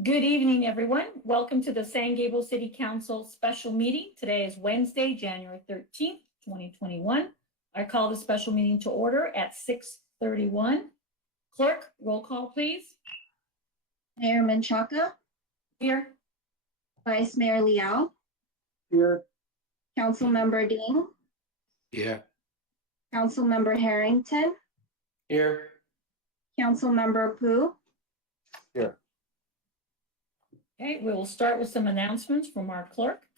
Good evening, everyone. Welcome to the San Gabriel City Council special meeting. Today is Wednesday, January 13th, 2021. I call the special meeting to order at 6:31. Clerk, roll call, please. Mayor Menchaca, Here. Vice Mayor Liao, Here. Councilmember Dean, Yeah. Councilmember Harrington, Here. Councilmember Pu. Here. Okay, we will start with some announcements from our clerk.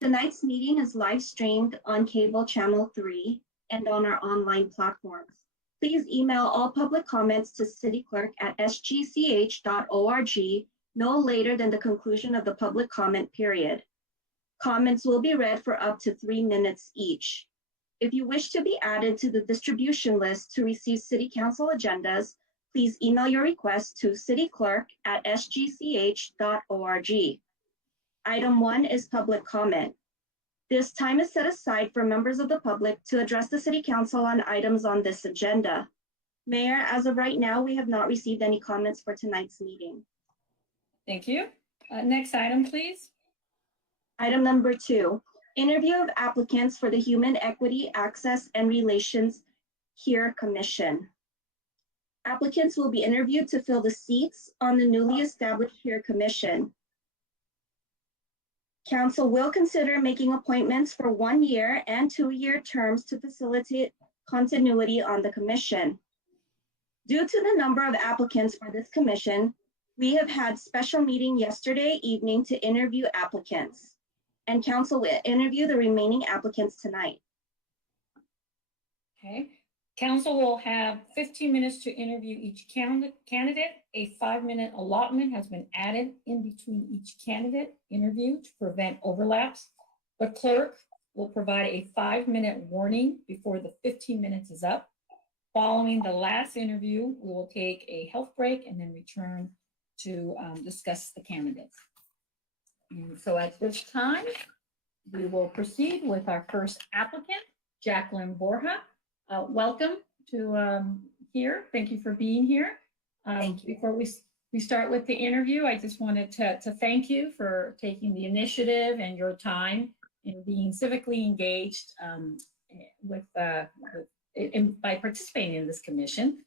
Tonight's meeting is live streamed on cable channel 3 and on our online platforms. Please email all public comments to cityclerk@sgch.org no later than the conclusion of the public comment period. Comments will be read for up to 3 minutes each. If you wish to be added to the distribution list to receive City Council agendas, please email your request to cityclerk@sgch.org. Item 1 is public comment. This time is set aside for members of the public to address the City Council on items on this agenda. Mayor, as of right now, we have not received any comments for tonight's meeting. Thank you. Next item, please. Item number 2, interview of applicants for the Human Equity, Access, and Relations HERE Commission. Applicants will be interviewed to fill the seats on the newly established HERE Commission. Council will consider making appointments for 1-year and 2-year terms to facilitate continuity on the commission. Due to the number of applicants for this commission, we have had special meeting yesterday evening to interview applicants, and council will interview the remaining applicants tonight. Okay. Council will have 15 minutes to interview each candidate. A 5-minute allotment has been added in between each candidate interview to prevent overlaps. The clerk will provide a 5-minute warning before the 15 minutes is up. Following the last interview, we will take a health break and then return to discuss the candidates. And so at this time, we will proceed with our first applicant, Jacqueline Borja. Welcome to here. Thank you for being here. Thank you. Before we start with the interview, I just wanted to thank you for taking the initiative and your time in being civically engaged by participating in this commission.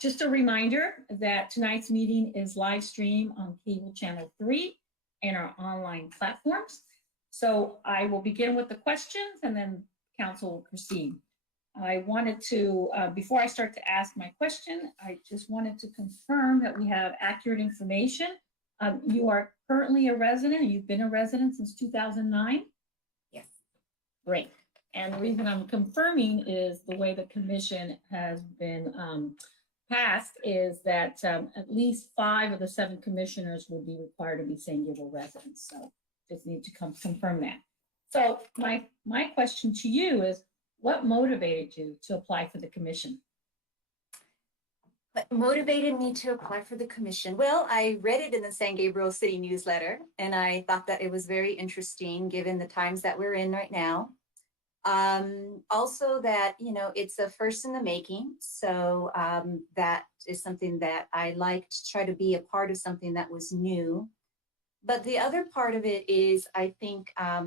Just a reminder that tonight's meeting is live streamed on cable channel 3 and our online platforms. So I will begin with the questions and then council will proceed. I wanted to, before I start to ask my question, I just wanted to confirm that we have accurate information. You are currently a resident, you've been a resident since 2009? Yes. Great. And the reason I'm confirming is the way the commission has been passed is that at least 5 of the 7 commissioners will be required to be San Gabriel residents. So just need to confirm that. So my question to you is, what motivated you to apply for the commission? What motivated me to apply for the commission? Well, I read it in the San Gabriel City newsletter, and I thought that it was very interesting given the times that we're in right now. Also that, it's a first in the making. So that is something that I like to try to be a part of something that was new. But the other part of it is, I think, a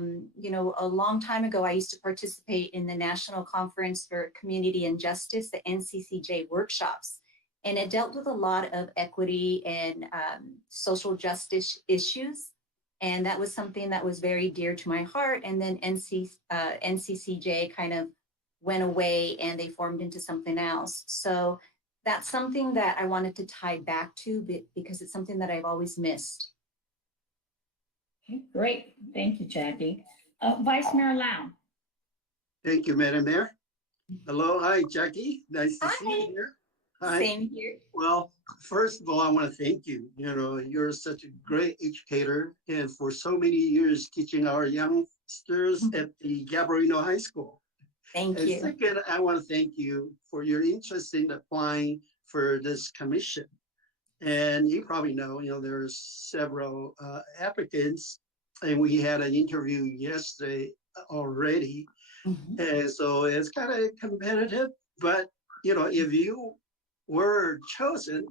long time ago, I used to participate in the National Conference for Community and Justice, the NCCJ workshops. And it dealt with a lot of equity and social justice issues. And that was something that was very dear to my heart. And then NCCJ kind of went away and they formed into something else. So that's something that I wanted to tie back to because it's something that I've always missed. Okay, great. Thank you, Jackie. Vice Mayor Lau. Thank you, Madam Mayor. Hello. Hi, Jackie. Nice to see you here. Hi. Same here. Well, first of all, I want to thank you. You're such a great educator and for so many years teaching our youngsters at the Gabriel High School. Thank And you. second, I want to thank you for your interest in applying for this commission. And you probably know, there's several applicants, and we had an interview yesterday already. Mm-hmm. And so it's kind of competitive, but if you were chosen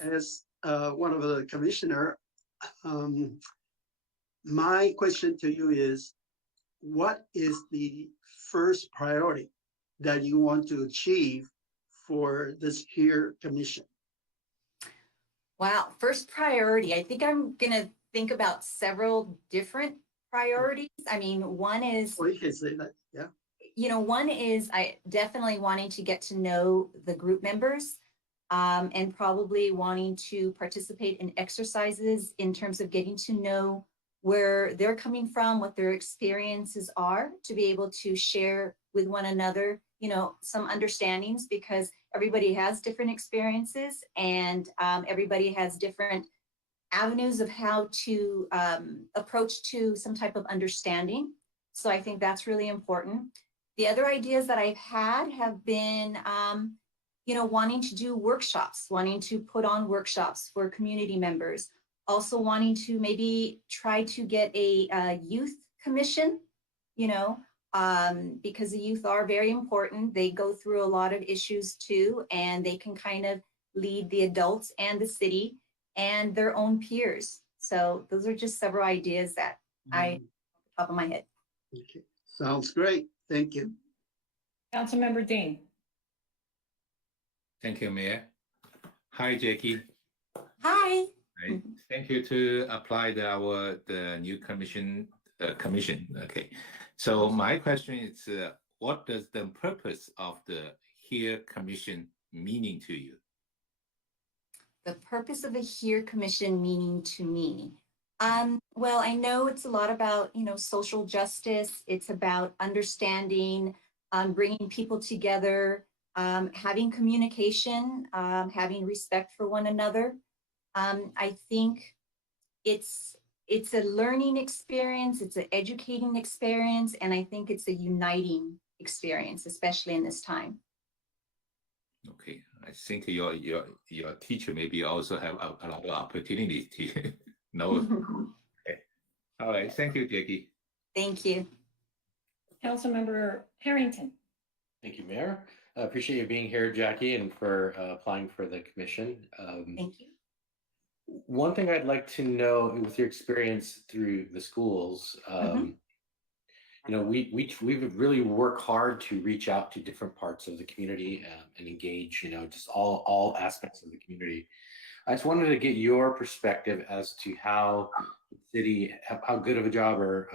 as one of the commissioner, um, my question to you is, what is the first priority that you want to achieve for this here commission? Wow, first priority. I think I'm gonna think about several different priorities. I mean, one is, Or you can say that, yeah. one is I definitely wanting to get to know the group members, and probably wanting to participate in exercises in terms of getting to know where they're coming from, what their experiences are, to be able to share with one another, some understandings, because everybody has different experiences, and everybody has different avenues of how to approach to some type of understanding. So I think that's really important. The other ideas that I've had have been, wanting to do workshops, wanting to put on workshops for community members, also wanting to maybe try to get a youth commission, because the youth are very important. They go through a lot of issues too, and they can kind of lead the adults and the city and their own peers. So those are just several ideas that I, top of my head. Okay, sounds great. Thank you. Councilmember Dean. Thank you, Mayor. Hi, Jackie. Hi. Right. Thank you to apply the new commission. Okay. So my question is, what does the purpose of the HERE commission meaning to you? The purpose of the HERE commission meaning to me. Well, I know it's a lot about, social justice. It's about understanding, bringing people together, having communication, having respect for one another. I think it's a learning experience, it's an educating experience, and I think it's a uniting experience, especially in this time. Okay, I think your teacher maybe also have a lot of opportunities to know. Okay. All right, thank you, Jackie. Thank you. Councilmember Harrington. Thank you, Mayor. I appreciate you being here, Jackie, and for applying for the commission. Thank you. One thing I'd like to know, with your experience through the schools, we really work hard to reach out to different parts of the community and engage, just all aspects of the community. I just wanted to get your perspective as to how the city, how good of a job, or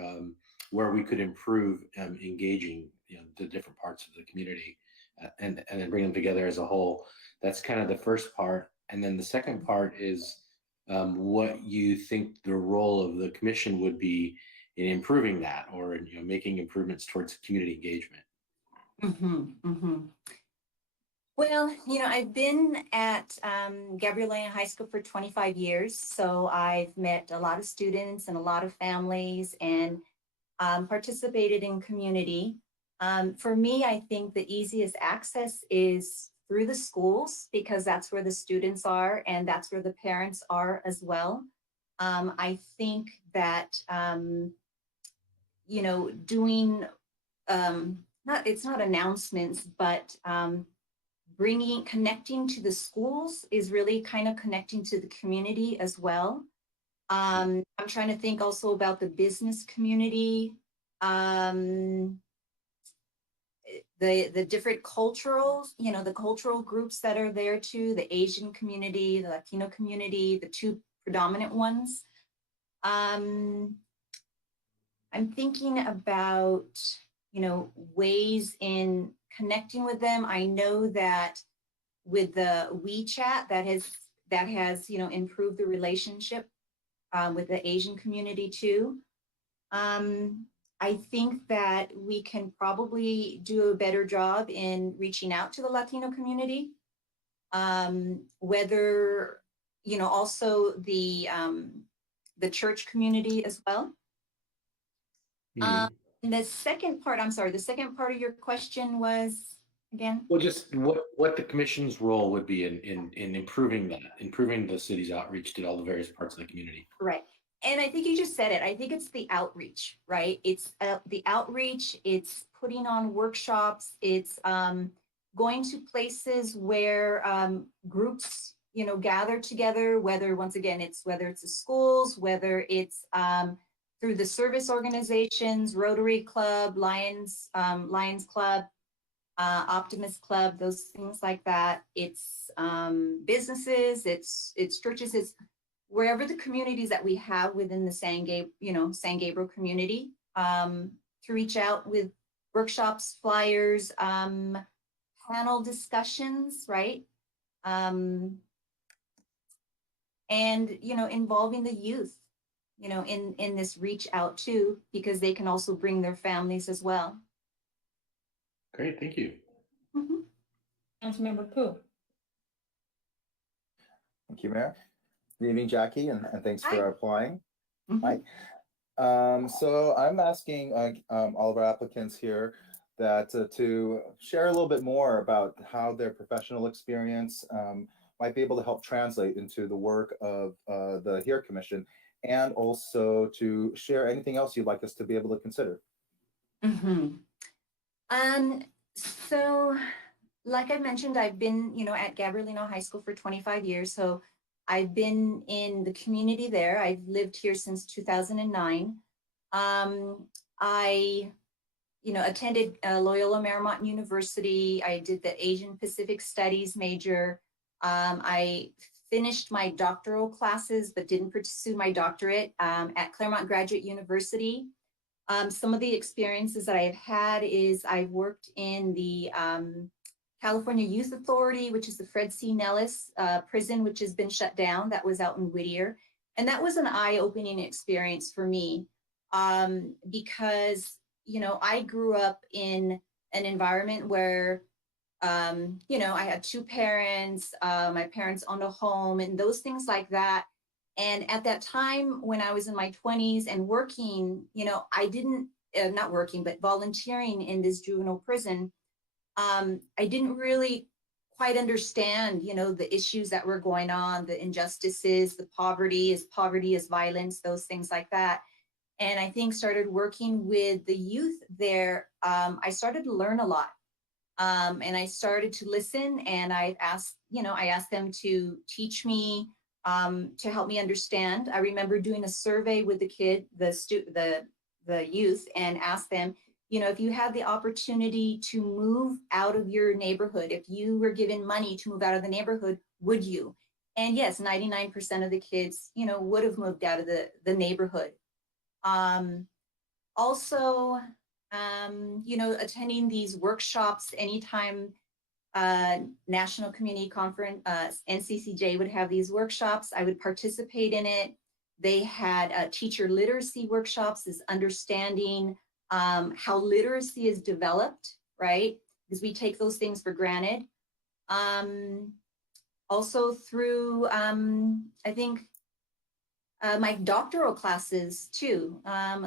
where we could improve engaging, the different parts of the community, and then bring them together as a whole. That's kind of the first part. And then the second part is what you think the role of the commission would be in improving that, or in, making improvements towards community engagement. Well, I've been at Gabriel High School for 25 years, so I've met a lot of students and a lot of families, and participated in community. For me, I think the easiest access is through the schools, because that's where the students are and that's where the parents are as well. I think that, doing, it's not announcements, but connecting to the schools is really kind of connecting to the community as well. I'm trying to think also about the business community, the different cultural, the cultural groups that are there too, the Asian community, the Latino community, the two predominant ones. I'm thinking about, ways in connecting with them. I know that with the WeChat that has improved the relationship with the Asian community too. I think that we can probably do a better job in reaching out to the Latino community, whether, also the church community as well. And the second part of your question was, again? Well, just what the commission's role would be in improving the city's outreach to all the various parts of the community. Right. And I think you just said it. I think it's the outreach, right? It's the outreach, it's putting on workshops, it's going to places where groups, gather together, whether it's the schools, whether it's through the service organizations, Rotary Club, Lions Club, Optimist Club, those things like that. It's businesses, it's churches, it's wherever the communities that we have within the San Gabriel community, to reach out with workshops, flyers, panel discussions, right? And involving the youth, in this reach out too, because they can also bring their families as well. Great, thank you. Mhm. Councilmember Pu. Thank you, Mayor. Good evening, Jackie, and thanks Hi. for applying. Mhm. Hi. So I'm asking all of our applicants here that to share a little bit more about how their professional experience might be able to help translate into the work of the HERE Commission, and also to share anything else you'd like us to be able to consider. Mm-hmm. So like I mentioned, I've been, at Gabriel High School for 25 years. So I've been in the community there. I've lived here since 2009. I, attended Loyola Marymount University. I did the Asian Pacific Studies major. I finished my doctoral classes, but didn't pursue my doctorate at Claremont Graduate University. Some of the experiences that I've had is I've worked in the California Youth Authority, which is the Fred C. Nellis prison, which has been shut down. That was out in Whittier. And that was an eye-opening experience for me because, I grew up in an environment where, I had two parents, my parents owned a home and those things like that. And at that time, when I was in my 20s and working, I didn't, not working, but volunteering in this juvenile prison, I didn't really quite understand, the issues that were going on, the injustices, the poverty is violence, those things like that. And I think started working with the youth there, I started to learn a lot. And I started to listen, and I asked them to teach me, to help me understand. I remember doing a survey with the youth, and asked them, if you had the opportunity to move out of your neighborhood, if you were given money to move out of the neighborhood, would you? And yes, 99% of the kids, would have moved out of the neighborhood. Also, attending these workshops anytime National Community Conference, NCCJ would have these workshops, I would participate in it. They had teacher literacy workshops, is understanding how literacy is developed, right? Because we take those things for granted. Also through, I think, my doctoral classes too,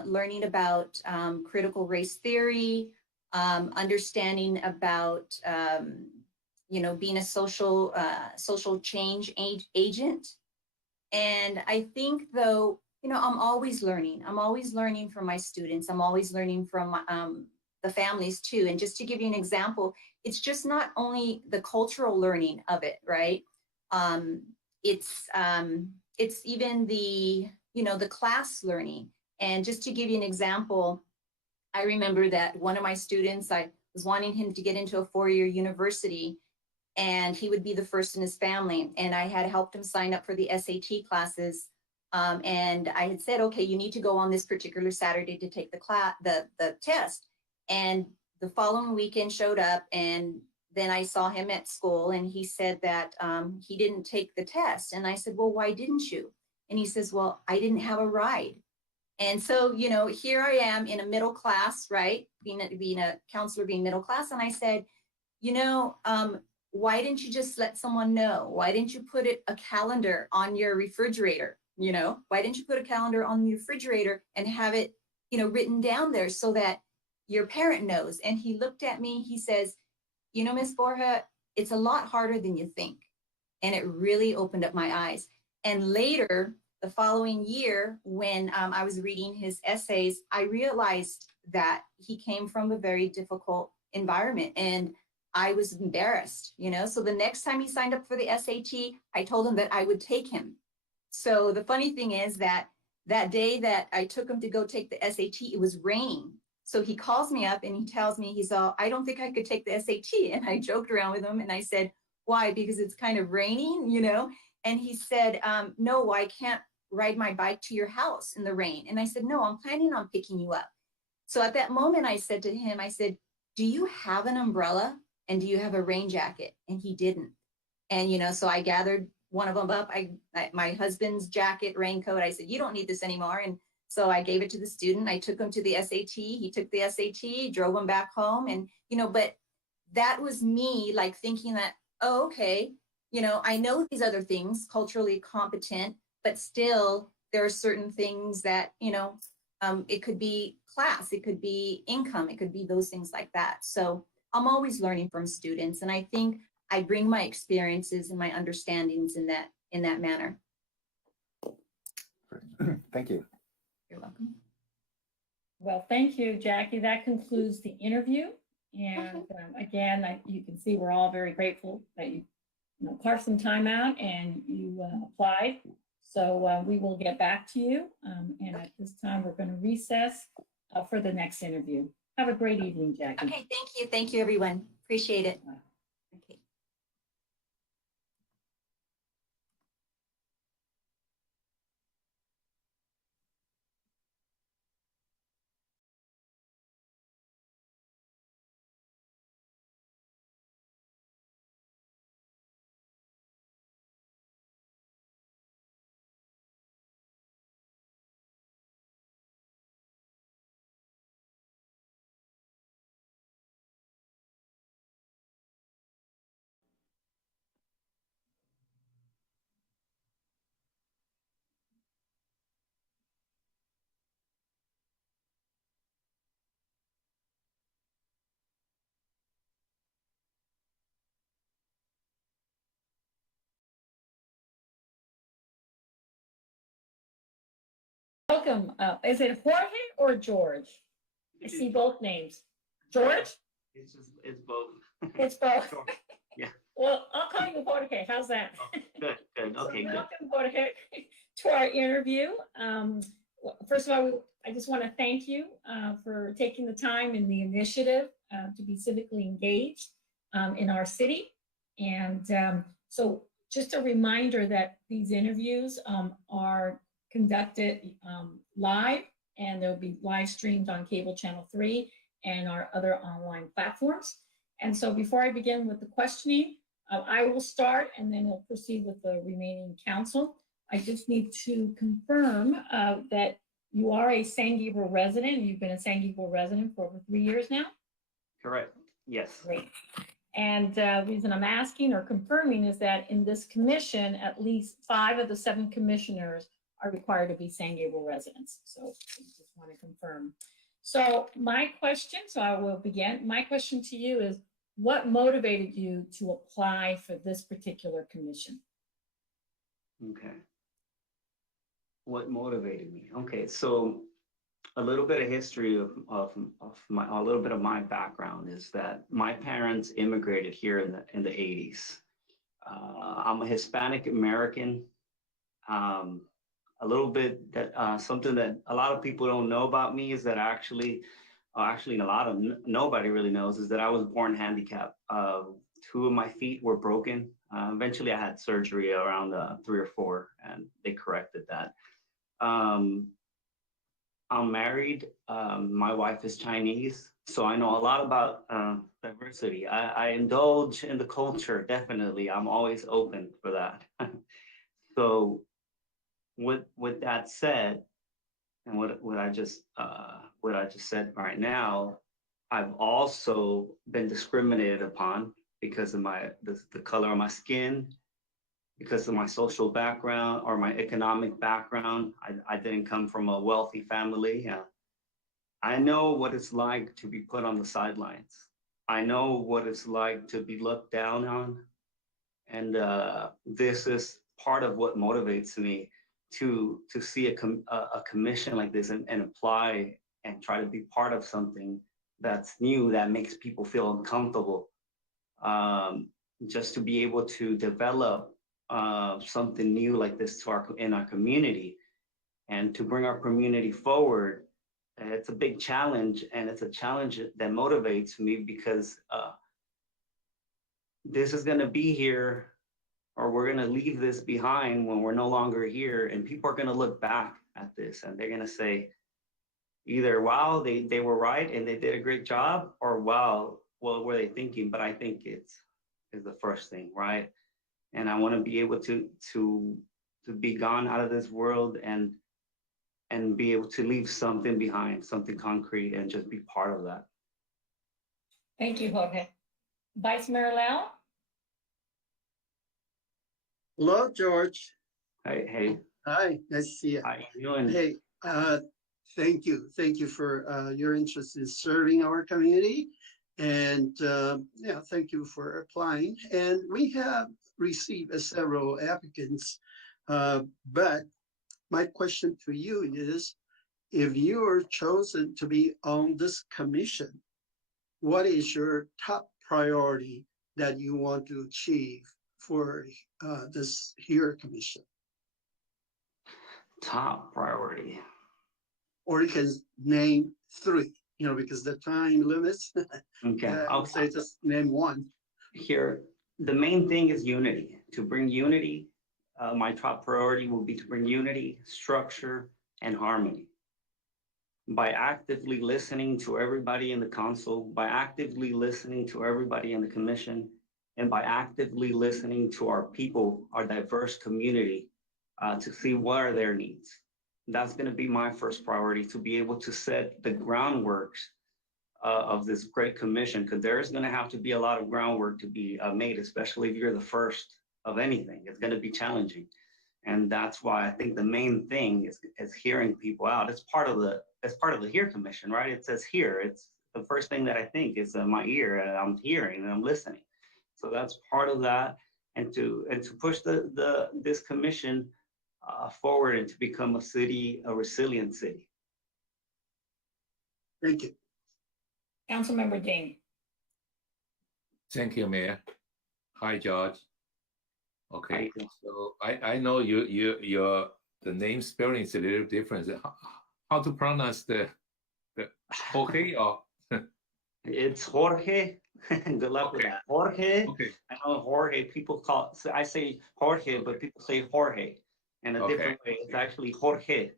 learning about critical race theory, understanding about, being a social change agent. And I think though, I'm always learning. I'm always learning from my students. I'm always learning from the families too. And just to give you an example, it's just not only the cultural learning of it, right? It's even the, the class learning. And just to give you an example, I remember that one of my students, I was wanting him to get into a four-year university, and he would be the first in his family. And I had helped him sign up for the SAT classes. And I had said, okay, you need to go on this particular Saturday to take the test. And the following weekend showed up, and then I saw him at school, and he said that he didn't take the test. And I said, well, why didn't you? And he says, well, I didn't have a ride. And so, here I am in a middle class, right? Being a counselor, being middle class. And I said, why didn't you just let someone know? Why didn't you put a calendar on your refrigerator? Why didn't you put a calendar on the refrigerator and have it, written down there so that your parent knows? And he looked at me, he says, Ms. Borja, it's a lot harder than you think. And it really opened up my eyes. And later, the following year, when I was reading his essays, I realized that he came from a very difficult environment. And I was embarrassed, you know? So the next time he signed up for the SAT, I told him that I would take him. So the funny thing is that that day that I took him to go take the SAT, it was raining. So he calls me up and he tells me, he's all, I don't think I could take the SAT. And I joked around with him and I said, why? Because it's kind of raining, you know? And he said, no, I can't ride my bike to your house in the rain. And I said, no, I'm planning on picking you up. So at that moment, I said to him, I said, do you have an umbrella? And do you have a rain jacket? And he didn't. And, you know, so I gathered one of them up. My husband's jacket, raincoat. I said, you don't need this anymore. And so I gave it to the student. I took him to the SAT. He took the SAT, drove him back home. And, you know, but that was me like thinking that, oh, okay, you know, I know these other things, culturally competent, but still there are certain things that, you know, it could be class, it could be income, it could be those things like that. So I'm always learning from students. And I think I bring my experiences and my understandings in that manner. Thank you. You're welcome. Well, thank you, Jackie. That concludes the interview. And again, you can see we're all very grateful that you carved some time out and you applied. So we will get back to you. And at this time, we're going to recess for the next interview. Have a great evening, Jackie. Okay, thank you. Thank you, everyone. Appreciate it. Okay. Welcome. Is it Jorge or George? I see both names. George? It's both. It's both. Yeah. Well, I'll call you Jorge. How's that? Good, good. Okay, good. Welcome, Jorge, to our interview. First of all, I just want to thank you for taking the time and the initiative to be civically engaged in our city. And so just a reminder that these interviews are conducted live, and they'll be live streamed on Cable Channel 3 and our other online platforms. And so before I begin with the questioning, I will start and then we'll proceed with the remaining council. I just need to confirm that you are a San Gabriel resident. You've been a San Gabriel resident for over 3 years now? Correct. Yes. Great. And the reason I'm asking or confirming is that in this commission, at least 5 of the 7 commissioners are required to be San Gabriel residents. So I just want to confirm. So my question, so I will begin. My question to you is, what motivated you to apply for this particular commission? Okay. What motivated me? Okay, so a little bit of history of a little bit of my background is that my parents immigrated here in the 80s. I'm a Hispanic American. A little bit that something that a lot of people don't know about me is that actually nobody really knows is that I was born handicapped. 2 of my feet were broken. Eventually I had surgery around 3 or 4 and they corrected that. I'm married. My wife is Chinese, so I know a lot about diversity. I indulge in the culture, definitely. I'm always open for that. So with that said, and what I just said right now, I've also been discriminated upon because of the color of my skin, because of my social background or my economic background. I didn't come from a wealthy family. I know what it's like to be put on the sidelines. I know what it's like to be looked down on. And this is part of what motivates me to see a commission like this and apply and try to be part of something that's new, that makes people feel uncomfortable. just to be able to develop something new like this to in our community and to bring our community forward. It's a big challenge, and it's a challenge that motivates me because this is going to be here, or we're going to leave this behind when we're no longer here, and people are going to look back at this and they're going to say either, wow, they were right and they did a great job, or wow, what were they thinking? But I think it's is the first thing, right? And I want to be able to be gone out of this world and be able to leave something behind, something concrete, and just be part of that. Thank you, Jorge. Vice Mayor Lau? Hello, George. Hey, Hi, nice to see you. how you doing? Hey, thank you. Thank you for your interest in serving our community. And yeah, thank you for applying. And we have received several applicants, but my question to you is, if you are chosen to be on this commission, what is your top priority that you want to achieve for this here commission? Top priority. Or you can name three, you know, because the time limits. Okay, I'll say just name one. Here, the main thing is unity. To bring unity, my top priority will be to bring unity, structure, and harmony. By actively listening to everybody in the council, by actively listening to everybody in the commission, and by actively listening to our people, our diverse community, to see what are their needs. That's going to be my first priority, to be able to set the groundwork of this great commission, because there's going to have to be a lot of groundwork to be made, especially if you're the first of anything. It's going to be challenging. And that's why I think the main thing is hearing people out. It's part of the Hear Commission, right? It says here. It's the first thing that I think is my ear, and I'm hearing and I'm listening. So that's part of that, and to push this commission forward and to become a resilient city. Thank you. Councilmember Ding. Thank you, Mayor. Hi, George. Okay, Hi. so I know your the name spelling is a little different. How to pronounce the Jorge or? It's Jorge. Good luck with Okay. that. Jorge. Okay. I know Jorge. People I say Jorge, but people say Jorge in a different way. It's actually Jorge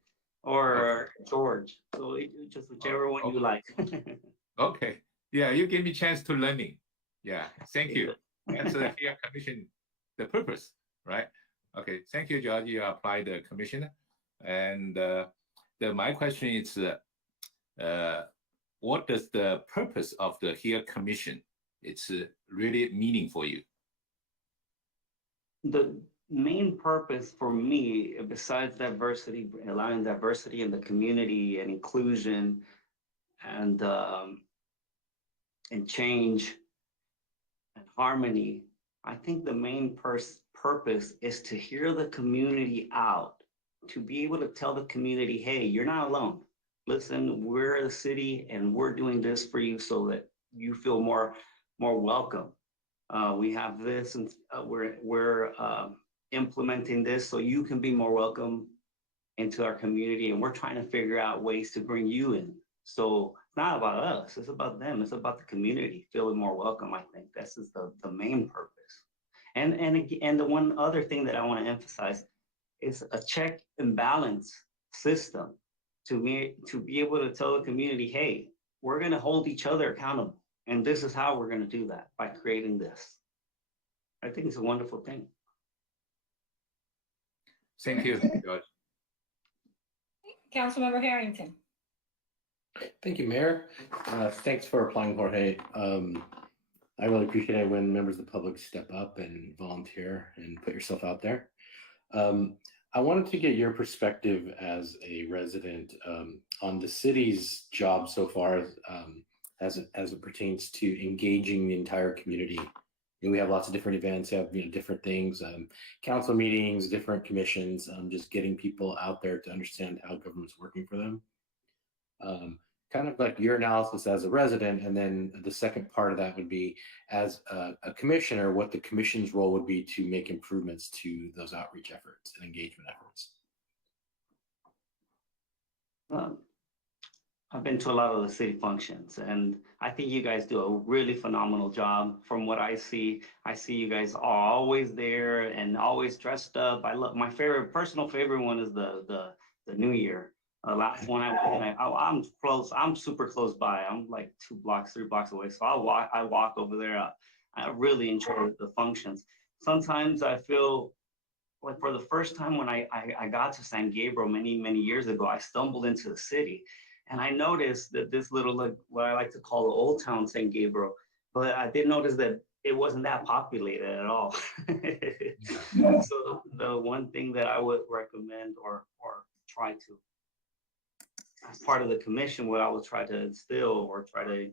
or George. So just whichever one you like. Okay. Yeah, you gave me a chance to learning. Yeah, thank you. That's the Hear Commission, the purpose, right? Okay, thank you, George. You applied the commissioner. And my question is, what does the purpose of the Hear Commission? It's really meaning for you. The main purpose for me, besides diversity, allowing diversity in the community and inclusion and change and harmony, I think the main purpose is to hear the community out, to be able to tell the community, hey, you're not alone. Listen, we're the city and we're doing this for you so that you feel more welcome. We have this, and we're implementing this so you can be more welcome into our community, and we're trying to figure out ways to bring you in. So it's not about us, it's about them, it's about the community feeling more welcome. I think this is the main purpose. And the one other thing that I want to emphasize is a check and balance system to be able to tell the community, hey, we're going to hold each other accountable. And this is how we're going to do that, by creating this. I think it's a wonderful thing. Thank you, George. Councilmember Harrington. Thank you, Mayor. Thanks for applying, Jorge. I really appreciate it when members of the public step up and volunteer and put yourself out there. I wanted to get your perspective as a resident on the city's job so far as it pertains to engaging the entire community. We have lots of different events, have different things, council meetings, different commissions, just getting people out there to understand how government's working for them. kind of like your analysis as a resident, and then the second part of that would be as a commissioner, what the commission's role would be to make improvements to those outreach efforts and engagement efforts. I've been to a lot of the city functions, and I think you guys do a really phenomenal job. From what I see you guys are always there and always dressed up. I love my personal favorite one is the New Year. Last one I'm close. I'm super close by. I'm like 2 blocks, 3 blocks away. So I walk over there. I really enjoy the functions. Sometimes I feel like for the first time when I got to San Gabriel many years ago, I stumbled into the city. And I noticed that this little, like, what I like to call the old town San Gabriel, but I did notice that it wasn't that populated at all. So the one thing that I would recommend or try to, as part of the commission, what I would try to instill or try to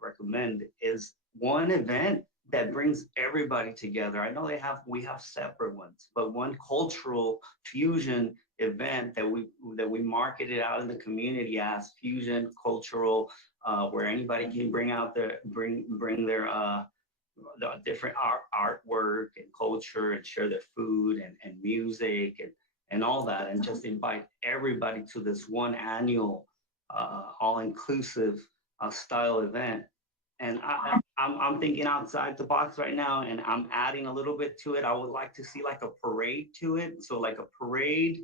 recommend is one event that brings everybody together. I know we have separate ones, but one cultural fusion event that we marketed out in the community as fusion cultural, where anybody can bring their different artwork and culture and share their food and music and all that, and just invite everybody to this one annual all-inclusive style event. And I'm thinking outside the box right now, and I'm adding a little bit to it. I would like to see like a parade to it. So like a parade,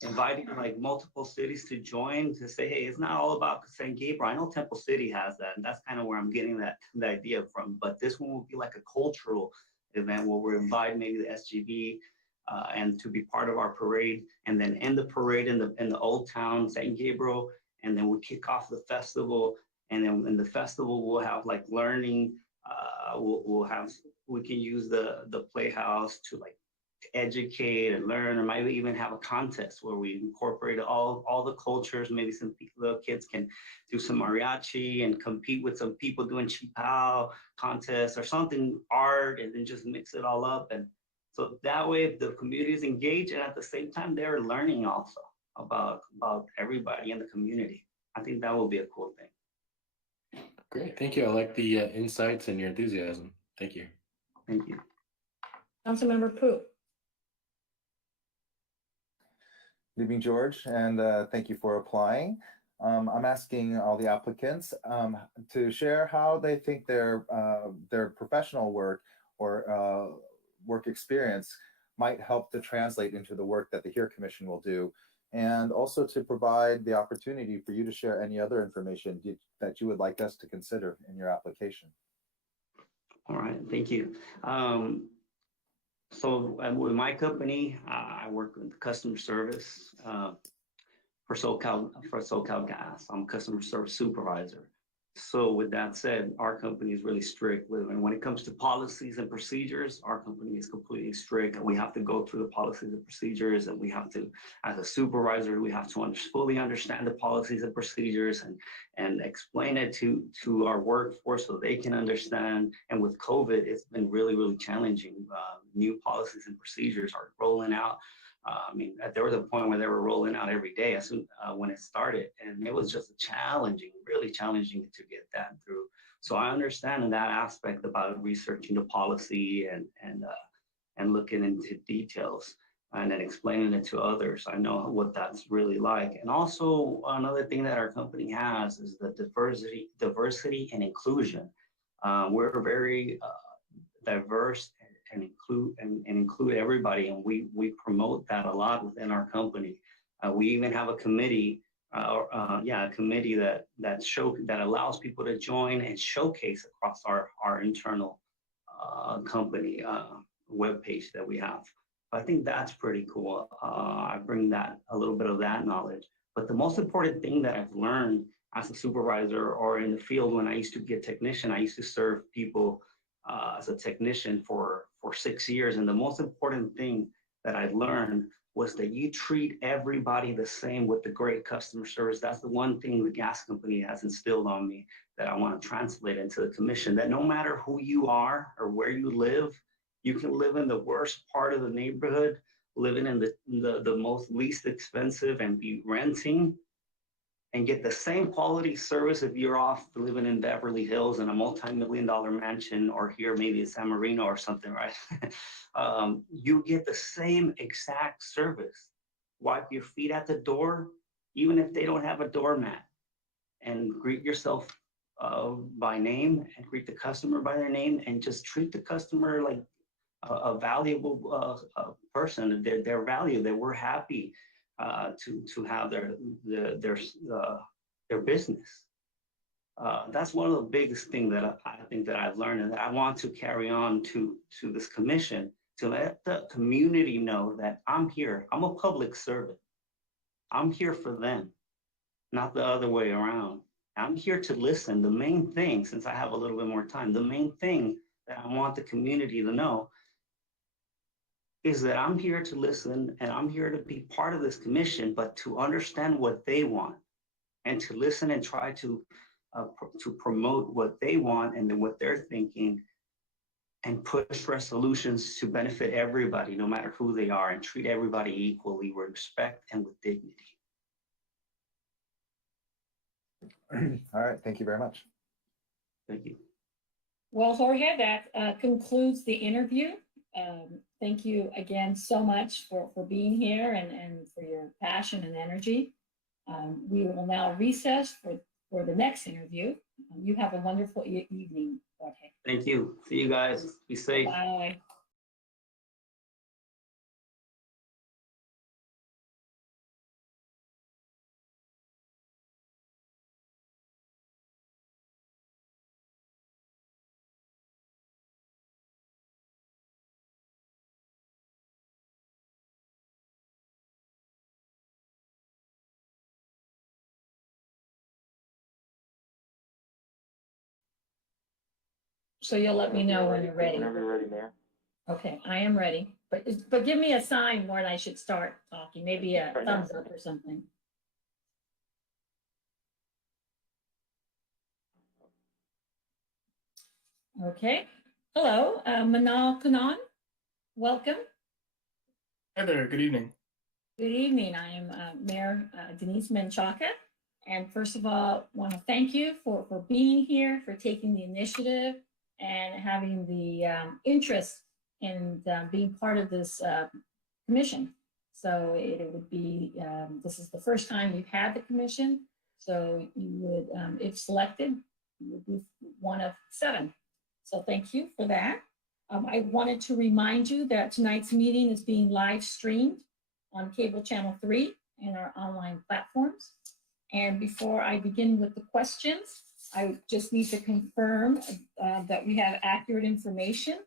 inviting like multiple cities to join, to say, hey, it's not all about San Gabriel. I know Temple City has that, and that's kind of where I'm getting the idea from. But this one will be like a cultural event where we invite maybe the SGB and to be part of our parade, and then end the parade in the old town, San Gabriel, and then we kick off the festival. And then in the festival, we'll have like learning. We can use the playhouse to like educate and learn, or maybe even have a contest where we incorporate all the cultures. Maybe some little kids can do some mariachi and compete with some people doing chipao contests or something, art, and then just mix it all up. And so that way the community is engaged, and at the same time they're learning also about everybody in the community. I think that will be a cool thing. Great, thank you. I like the insights and your enthusiasm. Thank you. Thank you. Councilmember Pu. Good evening, George, and thank you for applying. I'm asking all the applicants to share how they think their professional work or work experience might help to translate into the work that the HERE Commission will do, and also to provide the opportunity for you to share any other information that you would like us to consider in your application. All right, thank you. So with my company, I work with customer service for SoCal Gas. I'm a customer service supervisor. So with that said, our company is really strict and when it comes to policies and procedures, our company is completely strict, and we have to go through the policies and procedures, and we have to, as a supervisor, we have to fully understand the policies and procedures and explain it to our workforce so they can understand. And with COVID, it's been really challenging. New policies and procedures are rolling out. I mean, there was a point where they were rolling out every day as soon when it started, and it was just really challenging to get that through. So I understand in that aspect about researching the policy and looking into details and then explaining it to others. I know what that's really like. And also another thing that our company has is the diversity and inclusion. We're very diverse and include everybody, and we promote that a lot within our company. We even have a committee, a committee that allows people to join and showcase across our internal company webpage that we have. I think that's pretty cool. I bring that a little bit of that knowledge. But the most important thing that I've learned as a supervisor or in the field when I used to be a technician, I used to serve people as a technician for 6 years. And the most important thing that I learned was that you treat everybody the same with the great customer service. That's the one thing the gas company has instilled on me that I want to translate into the commission, that no matter who you are or where you live, you can live in the worst part of the neighborhood, living in the most least expensive and be renting, and get the same quality service if you're off living in Beverly Hills in a multi-million-dollar mansion, or here maybe in San Marino or something, right? You get the same exact service. Wipe your feet at the door, even if they don't have a doormat, and greet yourself by name, and greet the customer by their name, and just treat the customer like a valuable person. They're valued, that we're happy to have their business. That's one of the biggest things that I think that I've learned, and that I want to carry on to this commission, to let the community know that I'm here. I'm a public servant. I'm here for them, not the other way around. I'm here to listen. The main thing, since I have a little bit more time, the main thing that I want the community to know is that I'm here to listen, and I'm here to be part of this commission, but to understand what they want, and to listen and try to promote what they want and then what they're thinking, and push for solutions to benefit everybody, no matter who they are, and treat everybody equally with respect and with dignity. All right, thank you very much. Thank you. Well, Jorge, that concludes the interview. Thank you again so much for being here and for your passion and energy. We will now recess for the next interview. You have a wonderful evening, Jorge. Thank you. See you guys. Be safe. Bye. So you'll let me know when you're ready. Whenever you're ready, Mayor. Okay, I am ready, but give me a sign when I should start talking, maybe a Right thumbs now. up or something. Okay, hello, Manal Kanan, welcome. Hi there, good evening. Good evening, I am Mayor Denise Menchaca. And first of all, want to thank you for being here, for taking the initiative and having the interest in being part of this commission. So it would be, this is the first time you've had the commission. So you would, if selected, you would be one of 7. So thank you for that. I wanted to remind you that tonight's meeting is being live streamed on cable channel 3 and our online platforms. And before I begin with the questions, I just need to confirm that we have accurate information.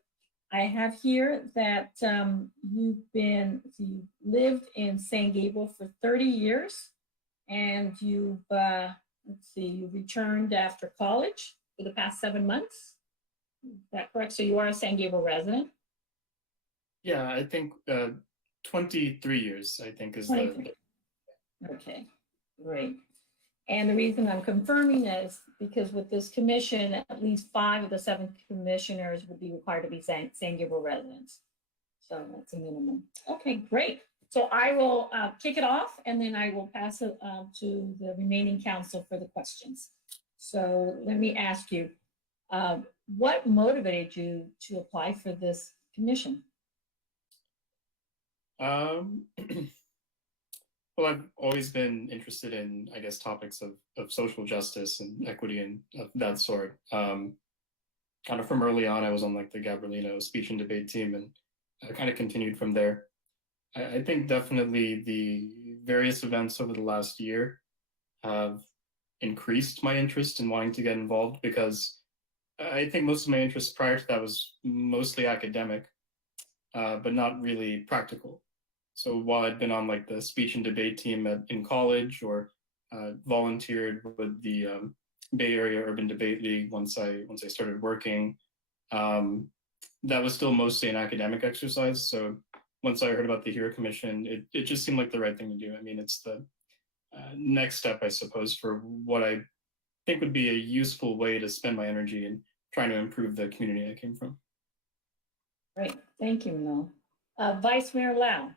I have here that you lived in San Gabriel for 30 years, and you've, you returned after college for the past 7 months. Is that correct? So you are a San Gabriel resident? Yeah, I think 23 years, I think, is 23. Okay, great. And the reason I'm confirming is because with this commission, at least 5 of the 7 commissioners would be required to be San Gabriel residents. So that's a minimum. Okay, great. So I will kick it off, and then I will pass it to the remaining council for the questions. So let me ask you, what motivated you to apply for this commission? Well, I've always been interested in, I guess, topics of social justice and equity and of that sort. Kind of from early on, I was on like the Gabrielino speech and debate team, and I kind of continued from there. I think definitely the various events over the last year have increased my interest in wanting to get involved, because I think most of my interest prior to that was mostly academic, but not really practical. So while I'd been on like the speech and debate team in college, or volunteered with the Bay Area Urban Debate League once I started working, that was still mostly an academic exercise. So once I heard about the HERO Commission, it just seemed like the right thing to do. I mean, it's the next step, I suppose, for what I think would be a useful way to spend my energy in trying to improve the community I came from. Great, thank you, Manal. Vice Mayor Lau.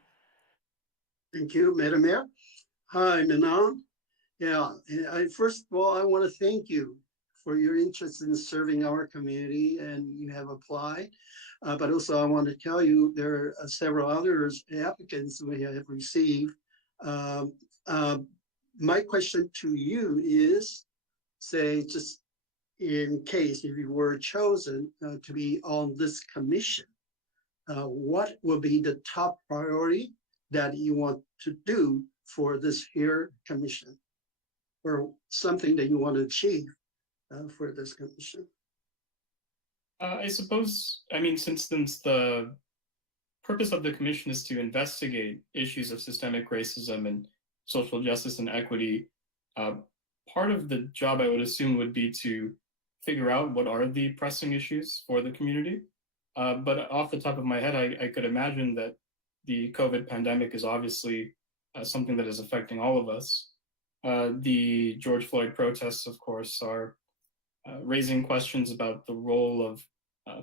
Thank you, Madam Mayor. Hi, Manon. Yeah, first of all, I want to thank you for your interest in serving our community, and you have applied. But also, I want to tell you there are several others applicants we have received. Um, my question to you is, say, just in case if you were chosen to be on this commission, what will be the top priority that you want to do for this here commission, or something that you want to achieve for this commission? I suppose, I mean, since the purpose of the commission is to investigate issues of systemic racism and social justice and equity, part of the job I would assume would be to figure out what are the pressing issues for the community. But off the top of my head, I could imagine that the COVID pandemic is obviously something that is affecting all of us. The George Floyd protests, of course, are raising questions about the role of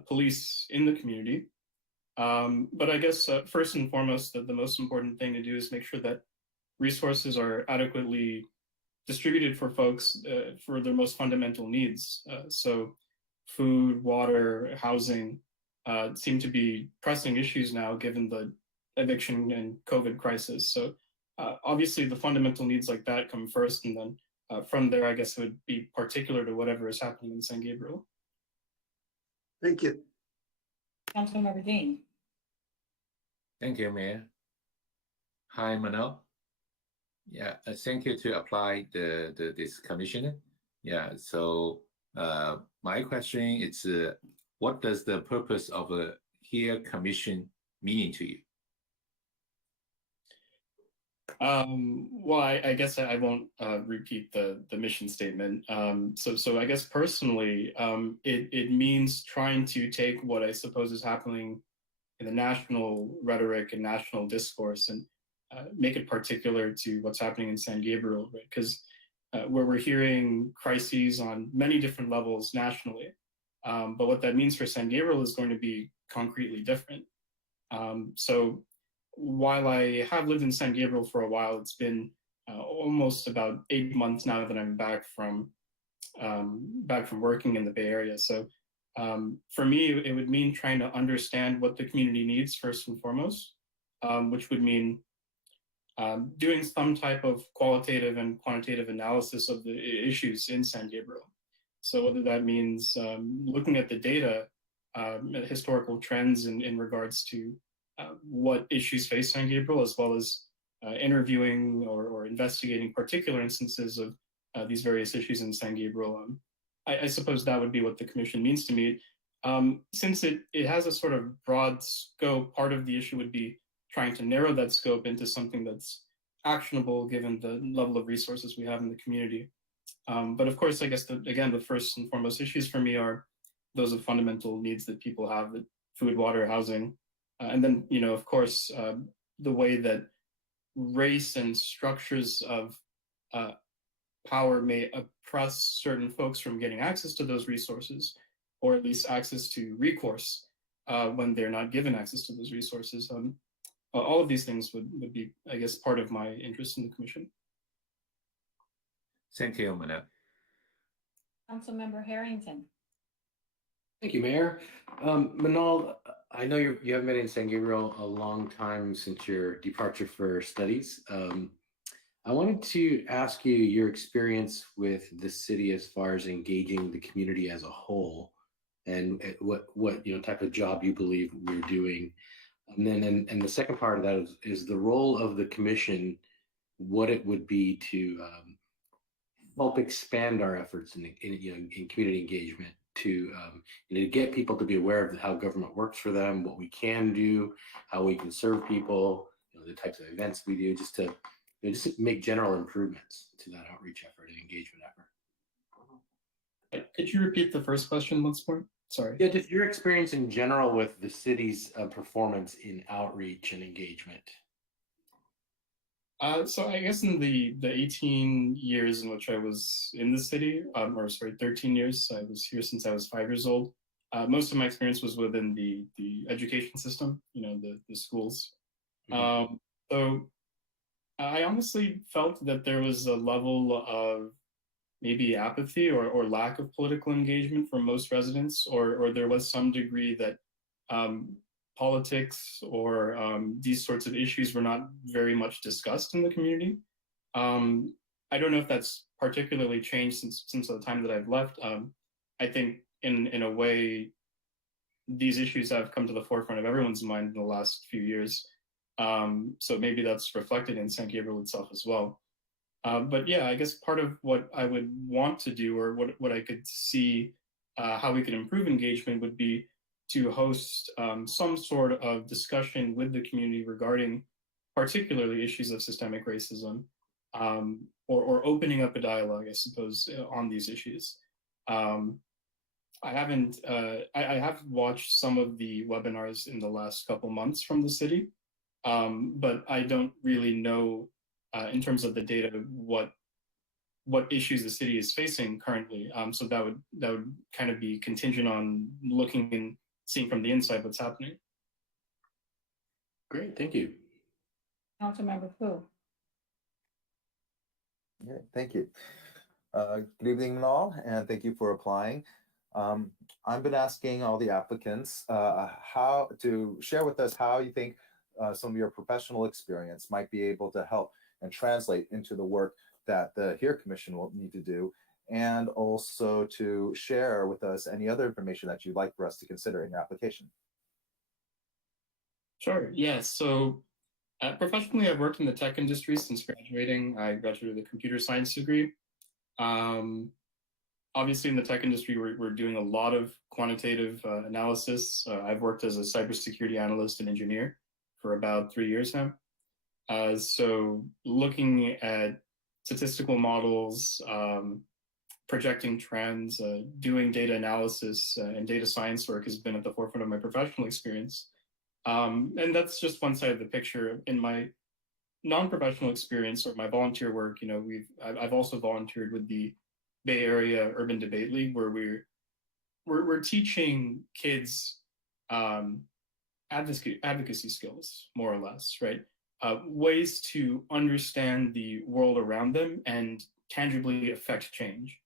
police in the community. But I guess first and foremost, the most important thing to do is make sure that resources are adequately distributed for folks for their most fundamental needs. So food, water, housing seem to be pressing issues now given the eviction and COVID crisis. So obviously the fundamental needs like that come first, and then from there, I guess it would be particular to whatever is happening in San Gabriel. Thank you. Councilmember Dean. Thank you, Mayor. Hi, Manal. Yeah, thank you to apply this commissioner. Yeah, so my question is, what does the purpose of a here commission meaning to you? Well, I guess I won't repeat the mission statement. So I guess personally, it means trying to take what I suppose is happening in the national rhetoric and national discourse and make it particular to what's happening in San Gabriel, right? Because where we're hearing crises on many different levels nationally, but what that means for San Gabriel is going to be concretely different. So while I have lived in San Gabriel for a while, it's been almost about 8 months now that I'm back from working in the Bay Area. So for me, it would mean trying to understand what the community needs first and foremost, which would mean doing some type of qualitative and quantitative analysis of the issues in San Gabriel. So whether that means looking at the data, historical trends in regards to what issues face San Gabriel, as well as interviewing or investigating particular instances of these various issues in San Gabriel. I suppose that would be what the commission means to me. Since it has a sort of broad scope, part of the issue would be trying to narrow that scope into something that's actionable given the level of resources we have in the community. But of course, I guess, again, the first and foremost issues for me are those of fundamental needs that people have, that food, water, housing, and then, of course, the way that race and structures of power may oppress certain folks from getting access to those resources, or at least access to recourse when they're not given access to those resources. All of these things would be, I guess, part of my interest in the commission. Thank you, Manal. Councilmember Harrington. Thank you, Mayor. Manal, I know you haven't been in San Gabriel a long time since your departure for studies. I wanted to ask you your experience with the city as far as engaging the community as a whole, and what type of job you believe we're doing. And then, and the second part of that is the role of the commission, what it would be to help expand our efforts in community engagement, to get people to be aware of how government works for them, what we can do, how we can serve people, the types of events we do, just to make general improvements to that outreach effort and engagement effort. Could you repeat the first question once more? Sorry. Yeah, just your experience in general with the city's performance in outreach and engagement. So I guess in the 18 years in which I was in the city, 13 years, I was here since I was 5 years old. Most of my experience was within the education system, the schools. Mm-hmm. So I honestly felt that there was a level of maybe apathy or lack of political engagement from most residents, or there was some degree that um, politics or these sorts of issues were not very much discussed in the community. Um, I don't know if that's particularly changed since the time that I've left. I think in a way, these issues have come to the forefront of everyone's mind in the last few years. So maybe that's reflected in San Gabriel itself as well. But yeah, I guess part of what I would want to do, or what I could see how we could improve engagement, would be to host some sort of discussion with the community regarding particularly issues of systemic racism, or opening up a dialogue, I suppose, on these issues. Um, I haven't, I have watched some of the webinars in the last couple months from the city, but I don't really know in terms of the data what issues the city is facing currently. So that would kind of be contingent on looking and seeing from the inside what's happening. Great, thank you. Councilmember Fu. Yeah, thank you. Good evening, all, and thank you for applying. I've been asking all the applicants how to share with us how you think some of your professional experience might be able to help and translate into the work that the HERE Commission will need to do, and also to share with us any other information that you'd like for us to consider in your application. Sure, yeah, so professionally, I've worked in the tech industry since graduating. I graduated with a computer science degree. Obviously, in the tech industry, we're doing a lot of quantitative analysis. I've worked as a cybersecurity analyst and engineer for about 3 years now. So looking at statistical models, projecting trends, doing data analysis and data science work has been at the forefront of my professional experience. And that's just one side of the picture. In my non-professional experience or my volunteer work, I've also volunteered with the Bay Area Urban Debate League, where we're teaching kids advocacy skills, more or less, right? Ways to understand the world around them and tangibly affect change.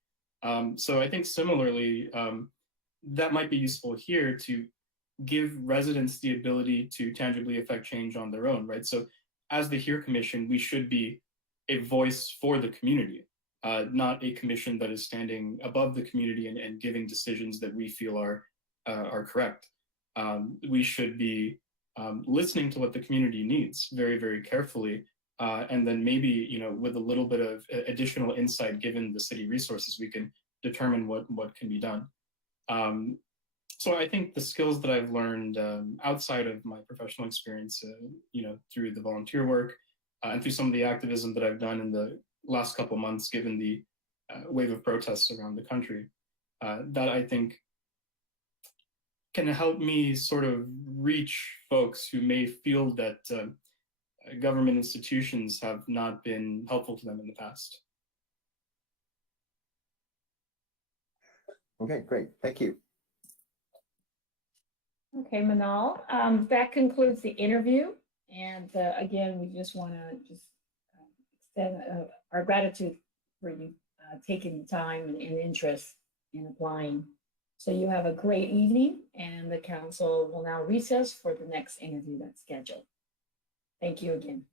So I think similarly, that might be useful here to give residents the ability to tangibly affect change on their own, right? So as the HERE Commission, we should be a voice for the community, not a commission that is standing above the community and giving decisions that we feel are correct. We should be listening to what the community needs very, very carefully, and then maybe, with a little bit of additional insight given the city resources, we can determine what can be done. So I think the skills that I've learned outside of my professional experience, through the volunteer work and through some of the activism that I've done in the last couple of months, given the wave of protests around the country, that I think can help me sort of reach folks who may feel that government institutions have not been helpful to them in the past. Okay, great. Thank you. Okay, Manal, that concludes the interview. And again, we just want to extend our gratitude for you taking the time and interest in applying. So you have a great evening, and the council will now recess for the next interview that's scheduled. Thank you again.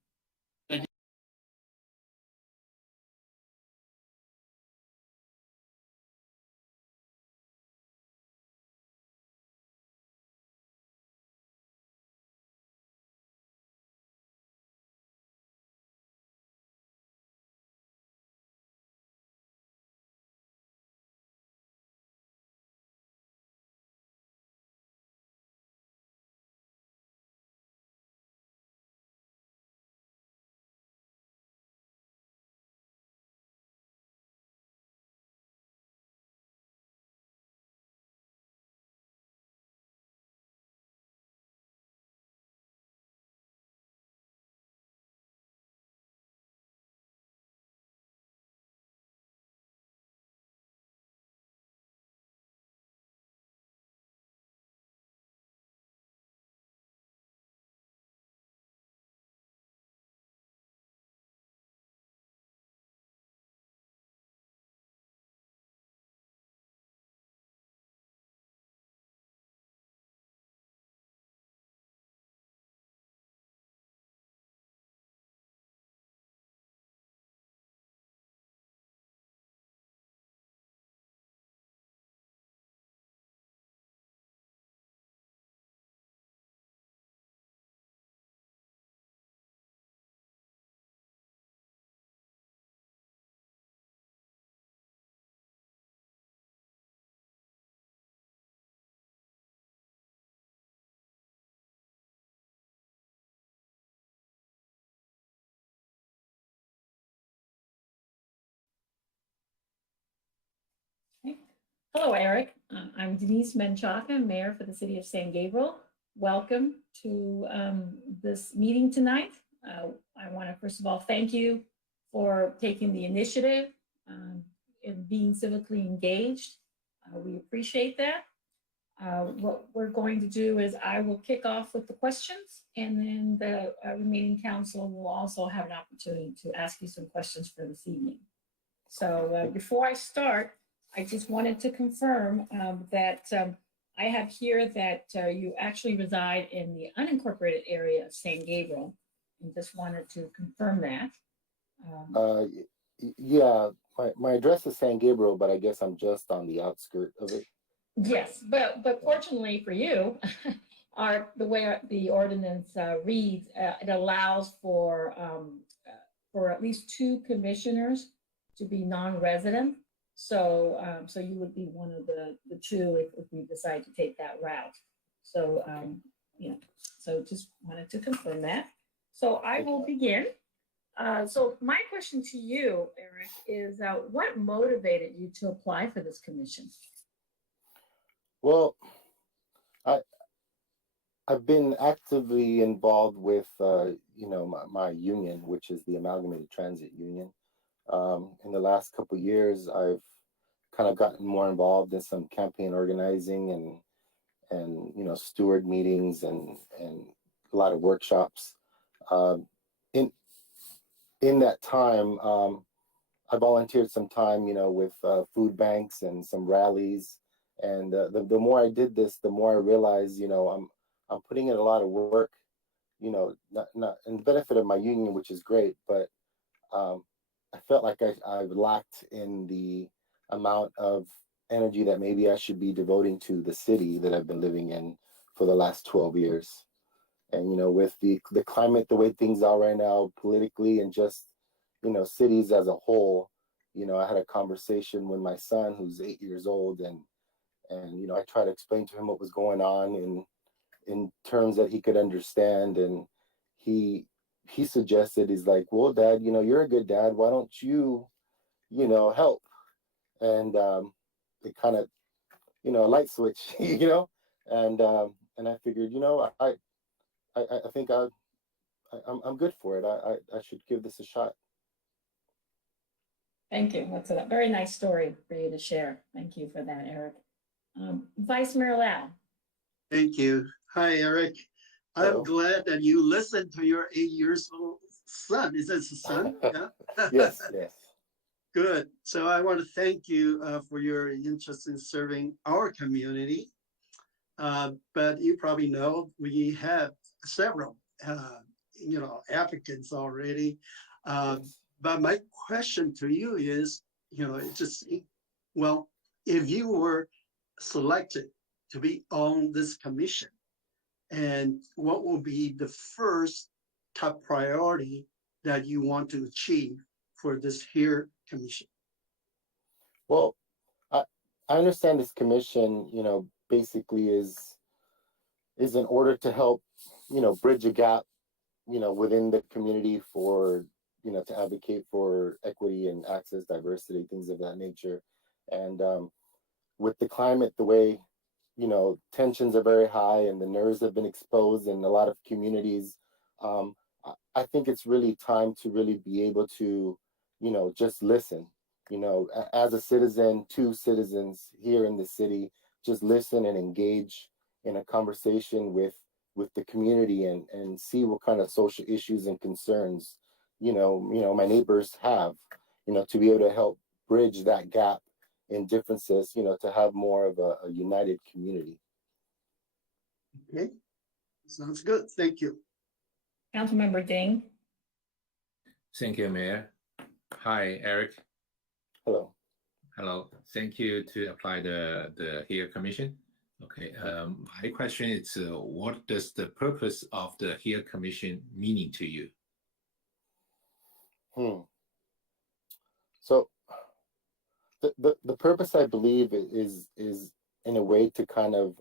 Hello, Eric. I'm Denise Menchaca, Mayor for the City of San Gabriel. Welcome to this meeting tonight. I want to first of all thank you for taking the initiative and being civically engaged. We appreciate that. What we're going to do is I will kick off with the questions, and then the remaining council will also have an opportunity to ask you some questions for this evening. So before I start, I just wanted to confirm that I have here that you actually reside in the unincorporated area of San Gabriel, and just wanted to confirm that. Yeah, my address is San Gabriel, but I guess I'm just on the outskirt of it. Yes, but fortunately for you, the way the ordinance reads, it allows for at least 2 commissioners to be non-resident. So so you would be one of the 2 if we decide to take that route. So you know, so just wanted to confirm that. So I will begin. So my question to you, Eric, is what motivated you to apply for this commission? Well, I've been actively involved with you know, my union, which is the Amalgamated Transit Union. In the last couple of years, I've kind of gotten more involved in some campaign organizing and you know, steward meetings and a lot of workshops. In that time, I volunteered some time, you know, with food banks and some rallies. And the more I did this, the more I realized, you know, I'm putting in a lot of work, you know, not in the benefit of my union, which is great, but I felt like I've lacked in the amount of energy that maybe I should be devoting to the city that I've been living in for the last 12 years. And, you know, with the climate, the way things are right now, politically, and just, you know, cities as a whole, you know, I had a conversation with my son, who's 8 years old, and you know, I tried to explain to him what was going on in terms that he could understand. And he suggested, he's like, well, Dad, you know, you're a good dad. Why don't you, you know, help? And it kind of, you know, a light switch, you know, and I figured, you know, I think I'm good for it. I should give this a shot. Thank you. That's a very nice story for you to share. Thank you for that, Eric. Vice Mayor Lau. Thank you. Hi, Eric. I'm Hello. glad that you listened to your 8 years old son. Is that his son? Yeah. Yes, yes. Good. So I want to thank you for your interest in serving our community. But you probably know we have several, you know, applicants already. But my question to you is, you know, it's just, well, if you were selected to be on this commission, and what will be the first top priority that you want to achieve for this here commission? Well, I understand this commission, you know, basically is in order to help, you know, bridge a gap, you know, within the community for, you know, to advocate for equity and access, diversity, things of that nature. And with the climate, the way, you know, tensions are very high and the nerves have been exposed in a lot of communities. I think it's really time to really be able to, you know, just listen, you know, as a citizen, 2 citizens here in the city, just listen and engage in a conversation with the community and see what kind of social issues and concerns, you know, my neighbors have, you know, to be able to help bridge that gap in differences, you know, to have more of a united community. Okay, sounds good. Thank you. Councilmember Ding. Thank you, Mayor. Hi, Eric. Hello. Hello. Thank you to apply the HERE Commission. Okay. My question is, what does the purpose of the HERE Commission meaning to you? So the purpose, I believe, is in a way to kind of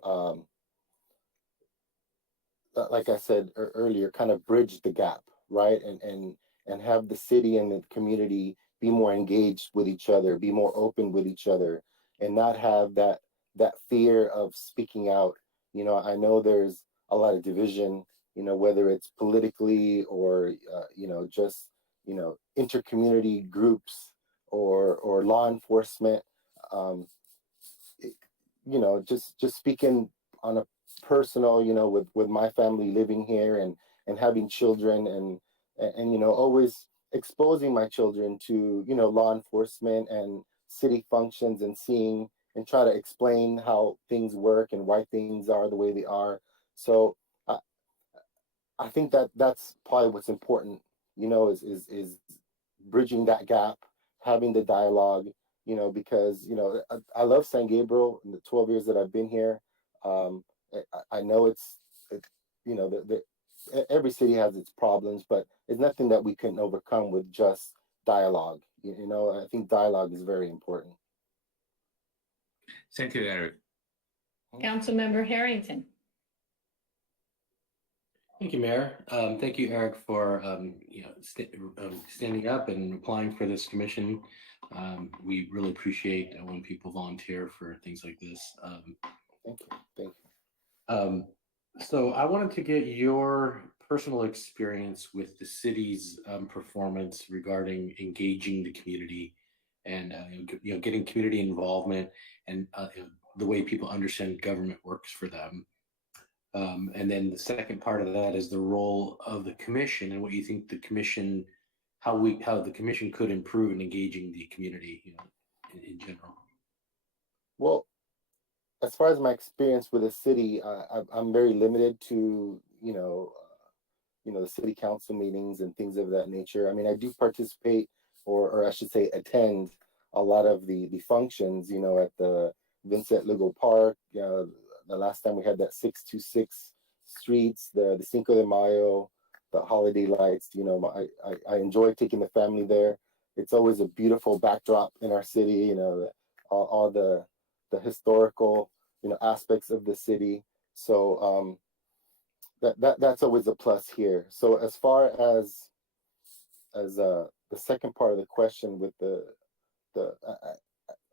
like I said earlier, kind of bridge the gap, right? And have the city and the community be more engaged with each other, be more open with each other, and not have that fear of speaking out. I know there's a lot of division, whether it's politically or just intercommunity groups or law enforcement. Um, just speaking on a personal, with my family living here and having children and always exposing my children to, law enforcement and city functions and seeing and try to explain how things work and why things are the way they are. So I, I think that's probably what's important, is bridging that gap, having the dialogue, because I love San Gabriel in the 12 years that I've been here. I know it, every city has its problems, but it's nothing that we can overcome with just dialogue. I think dialogue is very important. Thank you, Eric. Councilmember Harrington. Thank you, Mayor. Thank you, Eric, for standing up and applying for this commission. We really appreciate when people volunteer for things like this. Thank you. Thank you. So I wanted to get your personal experience with the city's performance regarding engaging the community and getting community involvement and the way people understand government works for them. And then the second part of that is the role of the commission and what you think the commission, how the commission could improve in engaging the community, in general. Well, as far as my experience with the city, I'm very limited to the city council meetings and things of that nature. I mean, I do participate, or I should say, attend a lot of the functions. At the Vincent Lugo Park. The last time we had that 626 streets, the Cinco de Mayo, the holiday lights. I enjoy taking the family there. It's always a beautiful backdrop in our city. All the historical aspects of the city. So that's always a plus here. So as far as the second part of the question with the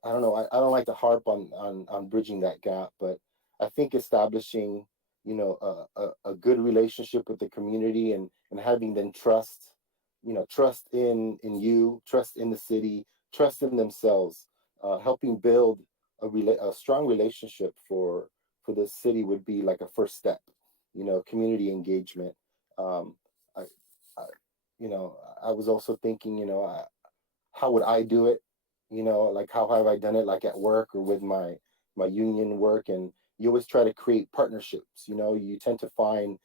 I don't know, I don't like to harp on bridging that gap, but I think establishing a good relationship with the community and having them trust in you, trust in the city, trust in themselves, helping build a strong relationship for the city would be like a first step. Community engagement. I, I I was also thinking, how would I do it? Like how have I done it, like at work or with my union work? And you always try to create partnerships. You tend to find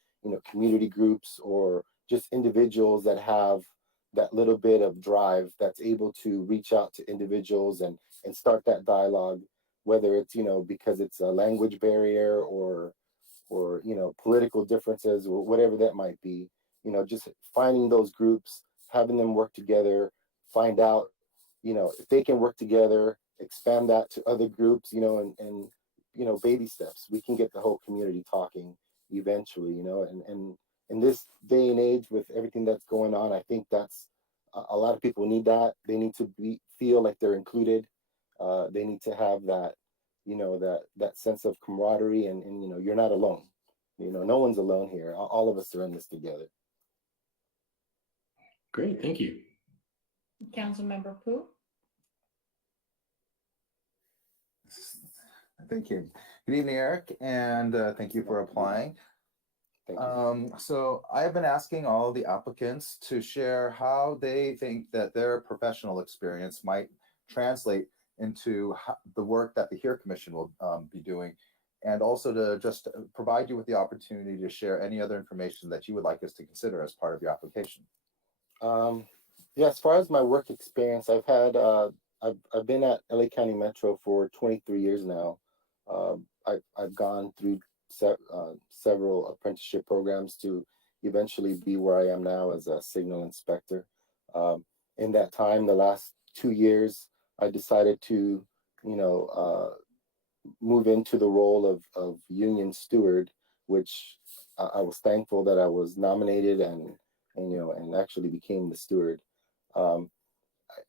community groups or just individuals that have that little bit of drive that's able to reach out to individuals and start that dialogue, whether it's because it's a language barrier or political differences or whatever that might be. Just finding those groups, having them work together, find out if they can work together, expand that to other groups, and baby steps. We can get the whole community talking eventually, and in this day and age with everything that's going on, I think that's a lot of people need that. They need to feel like they're included. They need to have that, that sense of camaraderie and you're not alone. No one's alone here. All of us are in this together. Great, thank you. Councilmember Pu. Thank you. Good evening, Eric, and thank you for applying. Thank you. So I've been asking all the applicants to share how they think that their professional experience might translate into the work that the HERE Commission will be doing, and also to just provide you with the opportunity to share any other information that you would like us to consider as part of your application. Yeah, as far as my work experience, I've had I've been at LA County Metro for 23 years now. I've gone through several apprenticeship programs to eventually be where I am now as a signal inspector. In that time, the last 2 years, I decided to, move into the role of union steward, which I was thankful that I was nominated and actually became the steward.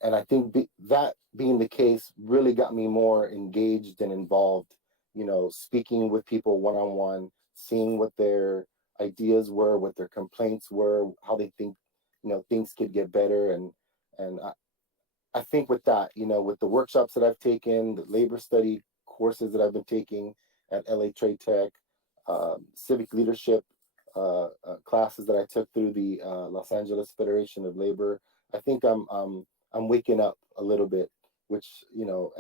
and I think that being the case really got me more engaged and involved, you know, speaking with people one-on-one, seeing what their ideas were, what their complaints were, how they think, you know, things could get better. And I think with that, you know, with the workshops that I've taken, the labor study courses that I've been taking at LA Trade Tech, civic leadership classes that I took through the Los Angeles Federation of Labor, I think I'm waking up a little bit, which, you know,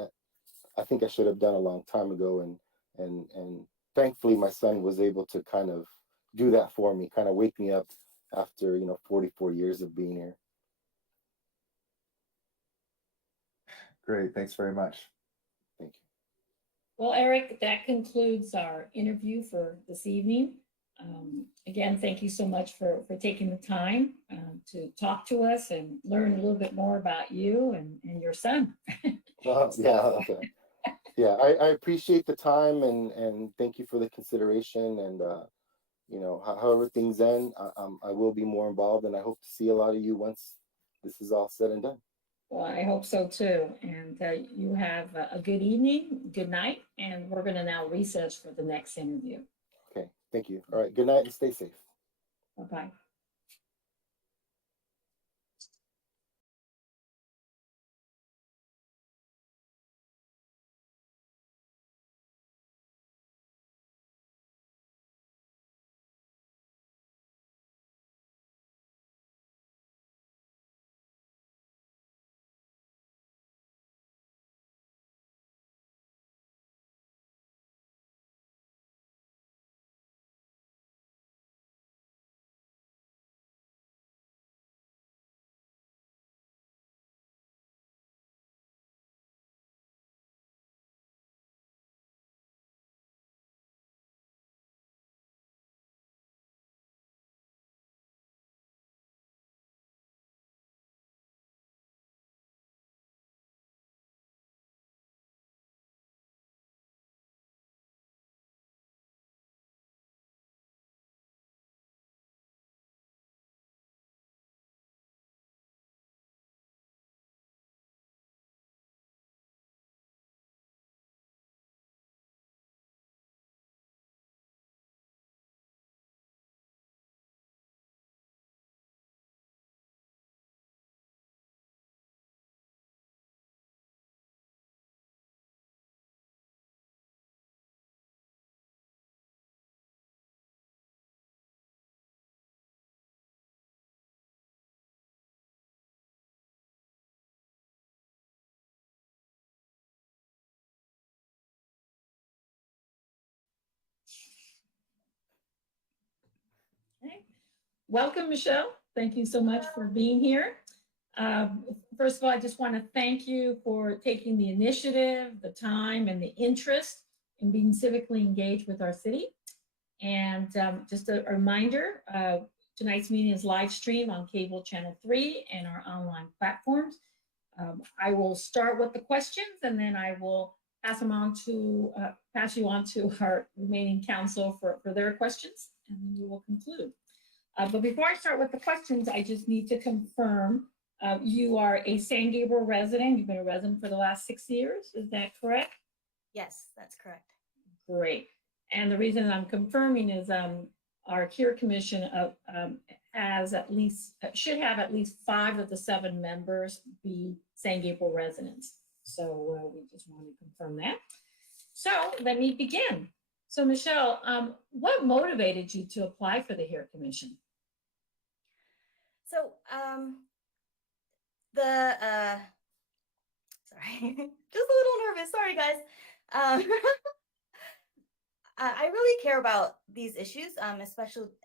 I think I should have done a long time ago. And thankfully my son was able to kind of do that for me, kind of wake me up after, you know, 44 years of being here. Great, thanks very much. Thank you. Well, Eric, that concludes our interview for this evening. Again, thank you so much for taking the time to talk to us and learn a little bit more about you and your son. Yeah, okay. Yeah, I appreciate the time and thank you for the consideration. And you know, however things end, I will be more involved, and I hope to see a lot of you once this is all said and done. Well, I hope so too. And you have a good evening, good night, and we're going to now recess for the next interview. Okay, thank you. All right, good night and stay safe. Bye-bye. Okay. Welcome, Michelle. Thank you so much for being here. First of all, I just want to thank you for taking the initiative, the time, and the interest in being civically engaged with our city. And just a reminder, tonight's meeting is live streamed on cable channel 3 and our online platforms. I will start with the questions, and then I will pass you on to our remaining council for their questions, and then we will conclude. But before I start with the questions, I just need to confirm you are a San Gabriel resident. You've been a resident for the last 6 years. Is that correct? Yes, that's correct. Great. And the reason I'm confirming is our CURE Commission should have at least 5 of the 7 members be San Gabriel residents. So we just want to confirm that. So let me begin. So Michelle, what motivated you to apply for the HERE Commission? So sorry, just a little nervous. Sorry, guys. I really care about these issues,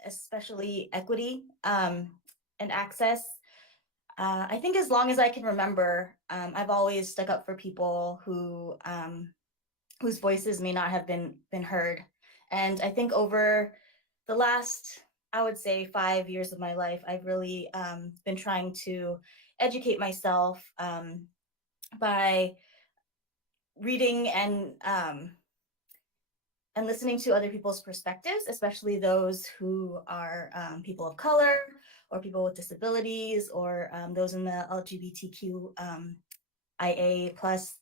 especially equity and access. I think as long as I can remember, I've always stuck up for people who whose voices may not have been heard. And I think over the last, I would say, 5 years of my life, I've really been trying to educate myself by reading and and listening to other people's perspectives, especially those who are people of color or people with disabilities or those in the LGBTQ IA plus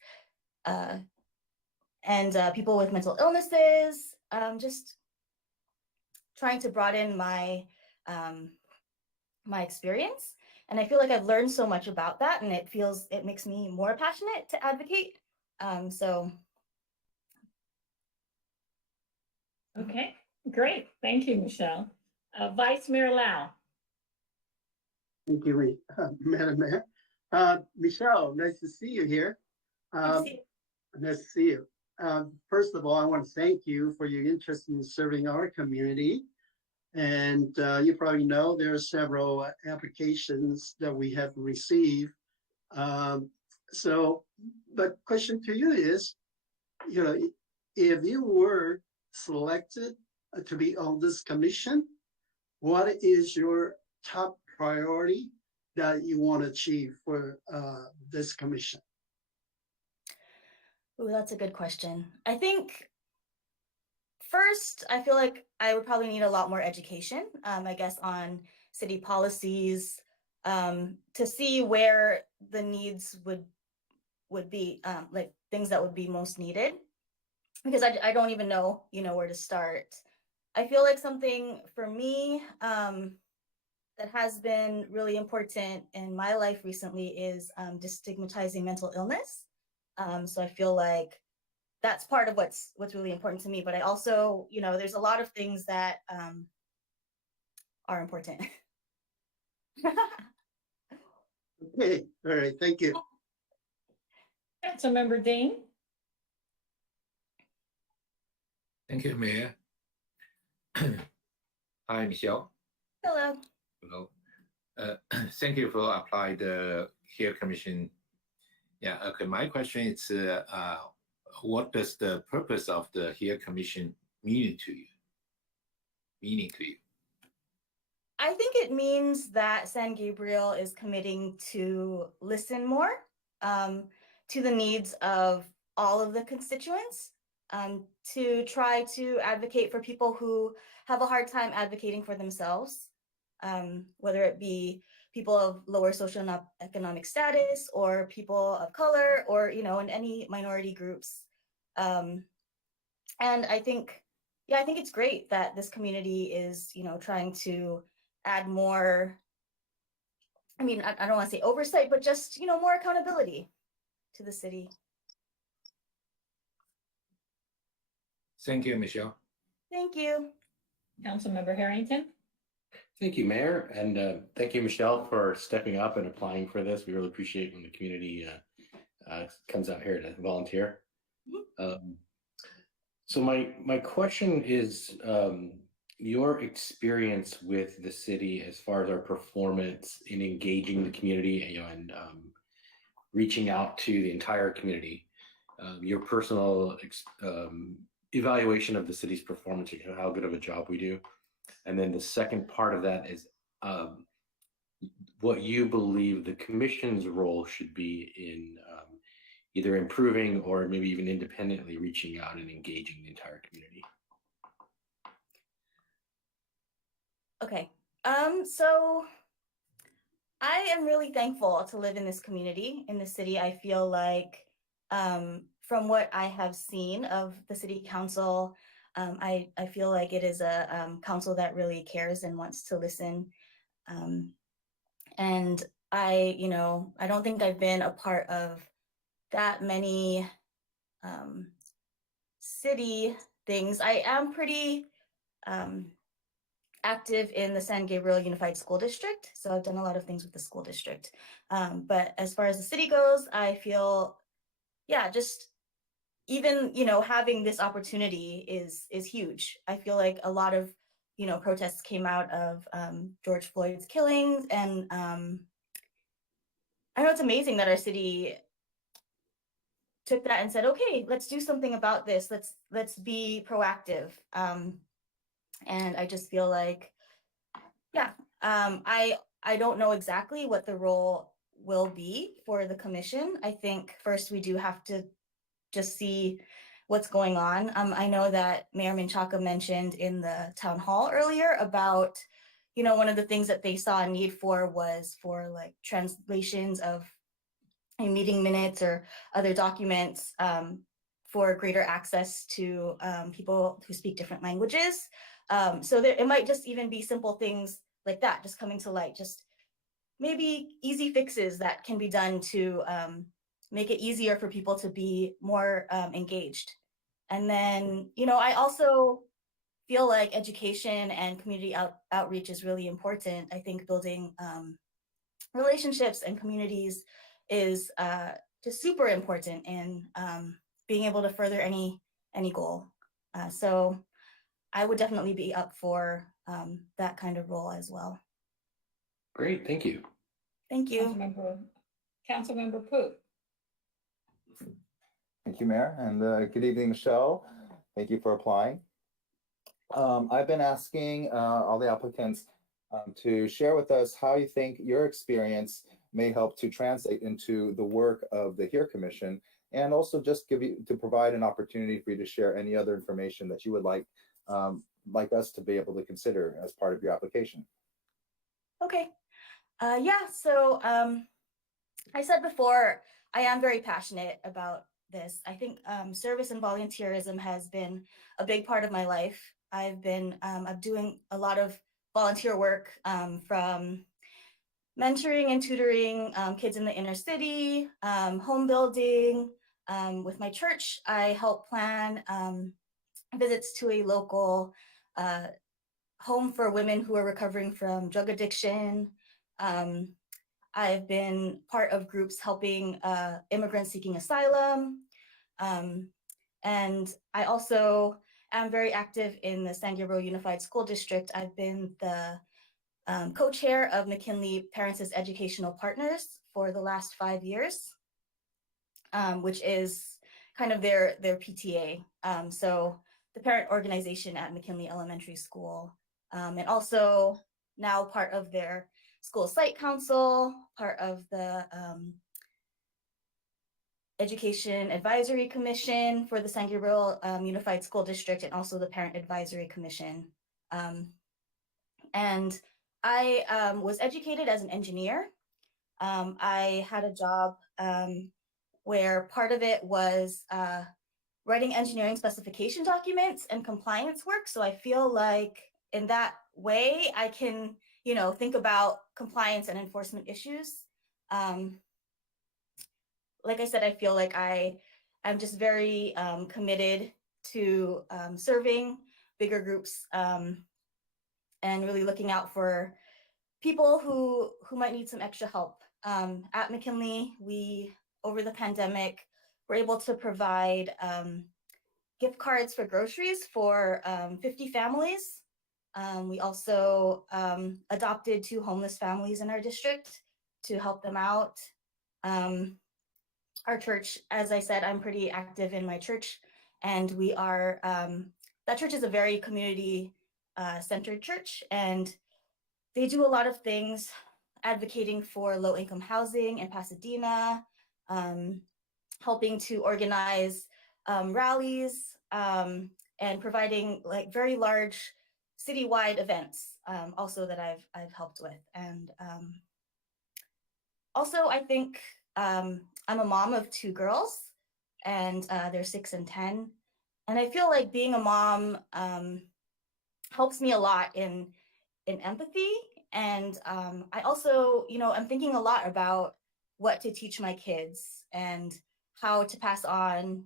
and people with mental illnesses, just trying to broaden my my experience. And I feel like I've learned so much about that, and it makes me more passionate to advocate. So. Okay, great. Thank you, Michelle. Vice Mayor Lau. Thank you, Madam Mayor. Michelle, nice to see you here. Nice to see you. First of all, I want to thank you for your interest in serving our community. And you probably know there are several applications that we have received. But question to you is, if you were selected to be on this commission, what is your top priority that you want to achieve for this commission? Oh, that's a good question. I think first, I feel like I would probably need a lot more education, I guess, on city policies to see where the needs would be, like things that would be most needed, because I don't even know, where to start. I feel like something for me that has been really important in my life recently is destigmatizing mental illness. So I feel like that's part of what's really important to me. But I also, there's a lot of things that are important. Okay, all right, thank you. Councilmember Dean. Thank you, Mayor. Hi, Michelle. Hello. Hello. Thank you for applying the HERE Commission. Yeah, okay, my question is, what does the purpose of the HERE Commission mean to you? I think it means that San Gabriel is committing to listen more to the needs of all of the constituents, to try to advocate for people who have a hard time advocating for themselves, whether it be people of lower socioeconomic status or people of color or, in any minority groups. And I think it's great that this community is, trying to add more, I don't want to say oversight, but just, more accountability to the city. Thank you, Michelle. Thank you. Councilmember Harrington. Thank you, Mayor, and thank you, Michelle, for stepping up and applying for this. We really appreciate when the community comes out here to volunteer. So my question is your experience with the city as far as our performance in engaging the community, and reaching out to the entire community. Your personal evaluation of the city's performance, how good of a job we do. And then the second part of that is what you believe the commission's role should be in either improving or maybe even independently reaching out and engaging the entire community. Okay, so I am really thankful to live in this community, in the city. I feel like from what I have seen of the city council, I feel like it is a council that really cares and wants to listen. And I don't think I've been a part of that many city things. I am pretty active in the San Gabriel Unified School District. So I've done a lot of things with the school district. But as far as the city goes, I feel, just even, having this opportunity is huge. I feel like a lot of, protests came out of George Floyd's killings. And I know it's amazing that our city took that and said, okay, let's do something about this. Let's be proactive. And I just feel like, I don't know exactly what the role will be for the commission. I think first we do have to just see what's going on. I know that Mayor Menchaca mentioned in the town hall earlier about, one of the things that they saw a need for was for like translations of meeting minutes or other documents for greater access to people who speak different languages. So it might just even be simple things like that, just coming to light, just maybe easy fixes that can be done to make it easier for people to be more engaged. And then, I also feel like education and community outreach is really important. I think building relationships and communities is just super important in being able to further any goal. So I would definitely be up for that kind of role as well. Great, thank you. Thank you. Councilmember Poot. Thank you, Mayor, and good evening, Michelle. Thank you for applying. I've been asking all the applicants to share with us how you think your experience may help to translate into the work of the HERE Commission, and also just provide an opportunity for you to share any other information that you would like us to be able to consider as part of your application. Okay. Yeah, so I said before, I am very passionate about this. I think service and volunteerism has been a big part of my life. I'm doing a lot of volunteer work from mentoring and tutoring kids in the inner city, home building. With my church, I help plan visits to a local home for women who are recovering from drug addiction. I've been part of groups helping immigrants seeking asylum. And I also am very active in the San Gabriel Unified School District. I've been the co-chair of McKinley Parents as Educational Partners for the last 5 years, which is kind of their PTA. So the parent organization at McKinley Elementary School, and also now part of their school site council, part of the Education Advisory Commission for the San Gabriel Unified School District, and also the Parent Advisory Commission. And I was educated as an engineer. I had a job where part of it was writing engineering specification documents and compliance work. So I feel like in that way, I can, think about compliance and enforcement issues. Like I said, I feel like I'm just very committed to serving bigger groups and really looking out for people who might need some extra help. At McKinley, we, over the pandemic, were able to provide gift cards for groceries for 50 families. We also adopted 2 homeless families in our district to help them out. Our church, as I said, I'm pretty active in my church, and we are, that church is a very community centered church, and they do a lot of things advocating for low-income housing in Pasadena, helping to organize rallies, and providing like very large citywide events also that I've helped with. And also I think I'm a mom of 2 girls, and they're 6 and 10. And I feel like being a mom helps me a lot in empathy. And I also, I'm thinking a lot about what to teach my kids and how to pass on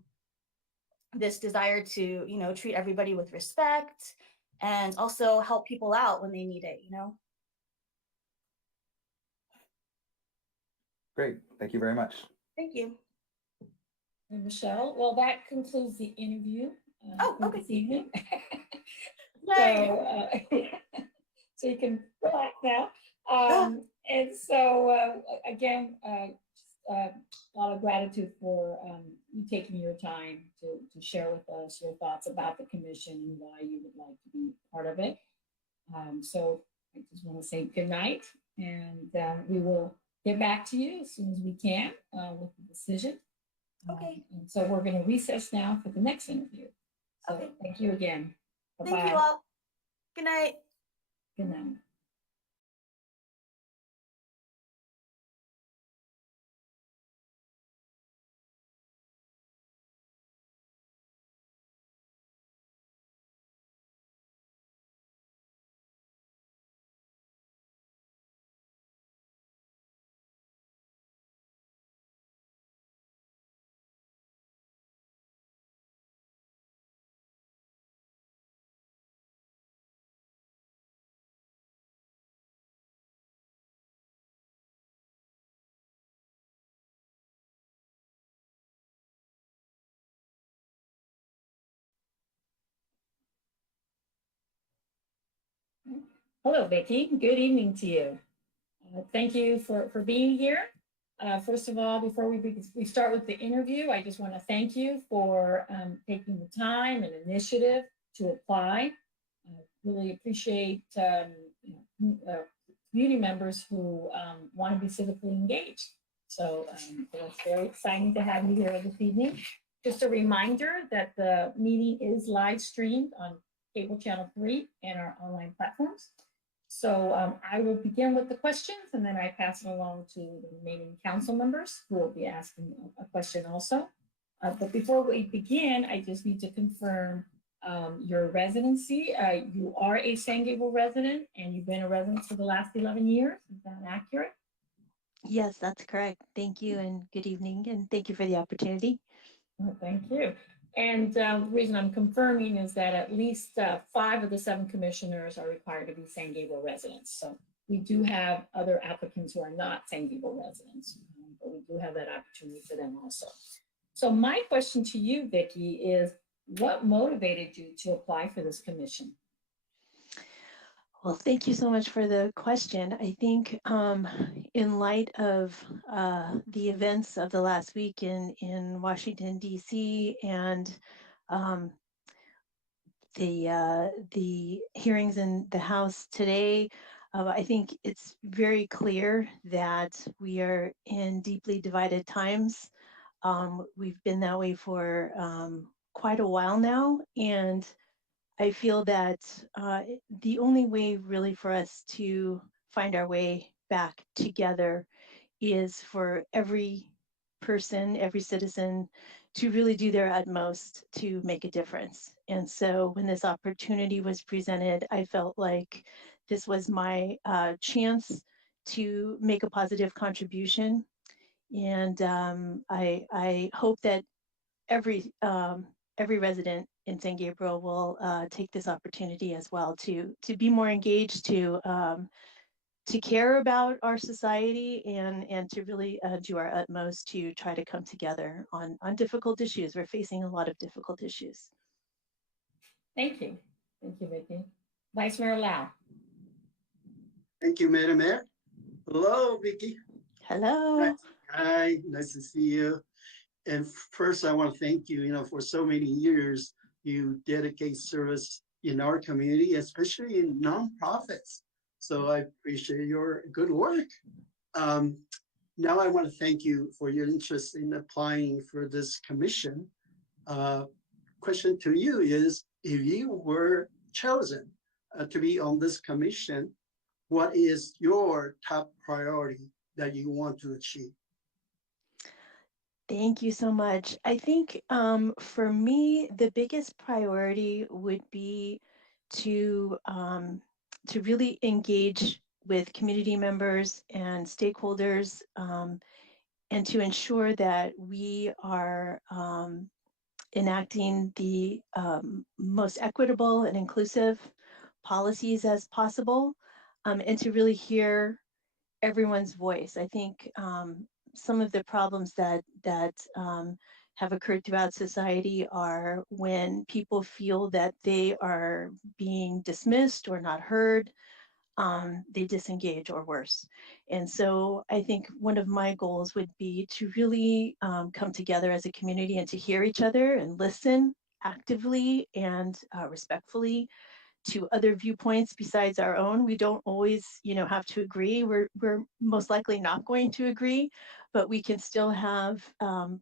this desire to, treat everybody with respect and also help people out when they need it, Great, thank you very much. Thank you. And Michelle, well, that concludes the interview for Okay. this evening. Yay. So, so you can relax now. And so, again, a lot of gratitude for you taking your time to share with us your thoughts about the commission and why you would like to be part of it. So I just want to say good night, and we will get back to you as soon as we can with the decision. Okay. And so we're going to recess now for the next interview. So Okay. thank you again. Thank Bye-bye. you all. Good night. Good night. Hello, Vicki. Good evening to you. Thank you for being here. First of all, before we start with the interview, I just want to thank you for taking the time and initiative to apply. I really appreciate community members who want to be civically engaged. So it's very exciting to have you here this evening. Just a reminder that the meeting is live streamed on cable channel 3 and our online platforms. So I will begin with the questions and then I pass it along to the remaining council members who will be asking a question also. But before we begin, I just need to confirm your residency. You are a San Gabriel resident and you've been a resident for the last 11 years. Is that accurate? Yes, that's correct. Thank you and good evening, and thank you for the opportunity. Thank you. And the reason I'm confirming is that at least 5 of the 7 commissioners are required to be San Gabriel residents. So we do have other applicants who are not San Gabriel residents, but we do have that opportunity for them also. So my question to you, Vicki, is what motivated you to apply for this commission? Well, thank you so much for the question. I think in light of the events of the last week in Washington, D.C. and the hearings in the House today, I think it's very clear that we are in deeply divided times. We've been that way for quite a while now, and I feel that the only way really for us to find our way back together is for every person, every citizen to really do their utmost to make a difference. And so when this opportunity was presented, I felt like this was my chance to make a positive contribution. And I hope that every resident in San Gabriel will take this opportunity as well to be more engaged, to care about our society, and to really do our utmost to try to come together on difficult issues. We're facing a lot of difficult issues. Thank you. Thank you, Vicki. Vice Mayor Lau. Thank you, Madam Mayor. Hello, Vicki. Hello. Hi, nice to see you. And first, I want to thank you, for so many years, you dedicate service in our community, especially in nonprofits. So I appreciate your good work. Now I want to thank you for your interest in applying for this commission. Question to you is, if you were chosen to be on this commission, what is your top priority that you want to achieve? Thank you so much. I think for me, the biggest priority would be to really engage with community members and stakeholders, and to ensure that we are enacting the most equitable and inclusive policies as possible, and to really hear everyone's voice. I think some of the problems that have occurred throughout society are when people feel that they are being dismissed or not heard, they disengage or worse. And so I think one of my goals would be to really come together as a community and to hear each other and listen actively and respectfully to other viewpoints besides our own. We don't always, have to agree. We're most likely not going to agree, but we can still have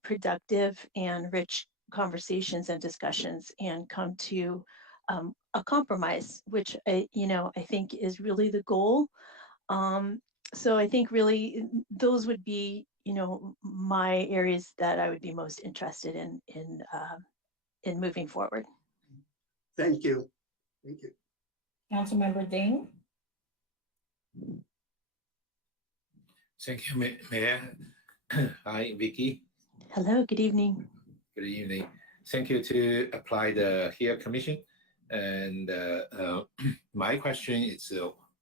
productive and rich conversations and discussions and come to a compromise, which I think is really the goal. So I think really those would be, my areas that I would be most interested in moving forward. Thank you. Thank you. Councilmember Ding. Thank you, Mayor. Hi, Vicky. Hello, good evening. Good evening. Thank you to apply the HERE Commission. And my question is,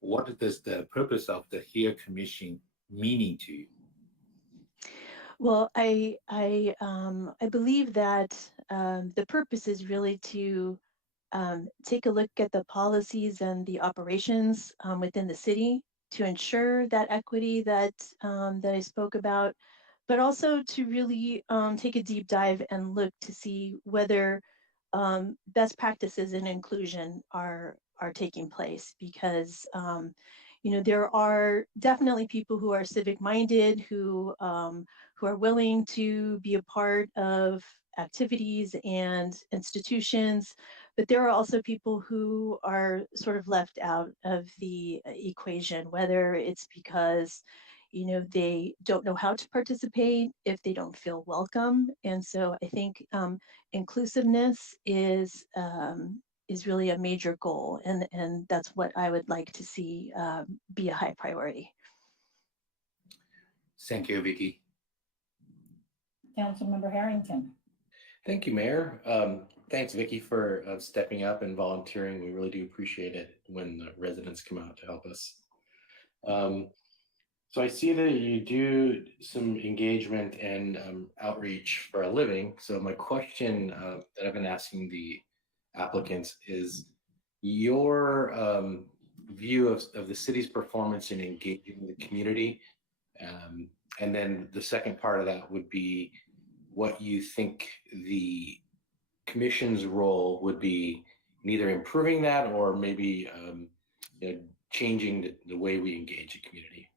what does the purpose of the HERE Commission meaning to you? Well, I believe that the purpose is really to take a look at the policies and the operations within the city to ensure that equity that I spoke about, but also to really take a deep dive and look to see whether best practices in inclusion are taking place, because there are definitely people who are civic minded, who are willing to be a part of activities and institutions, but there are also people who are sort of left out of the equation, whether it's because they don't know how to participate, if they don't feel welcome. And so I think inclusiveness is really a major goal, and that's what I would like to see be a high priority. Thank you, Vicky. Councilmember Harrington. Thank you, Mayor. Thanks, Vicky, for stepping up and volunteering. We really do appreciate it when the residents come out to help us. So I see that you do some engagement and outreach for a living. So my question that I've been asking the applicants is your view of the city's performance in engaging the community. And then the second part of that would be what you think the commission's role would be in either improving that or maybe changing the way we engage the community.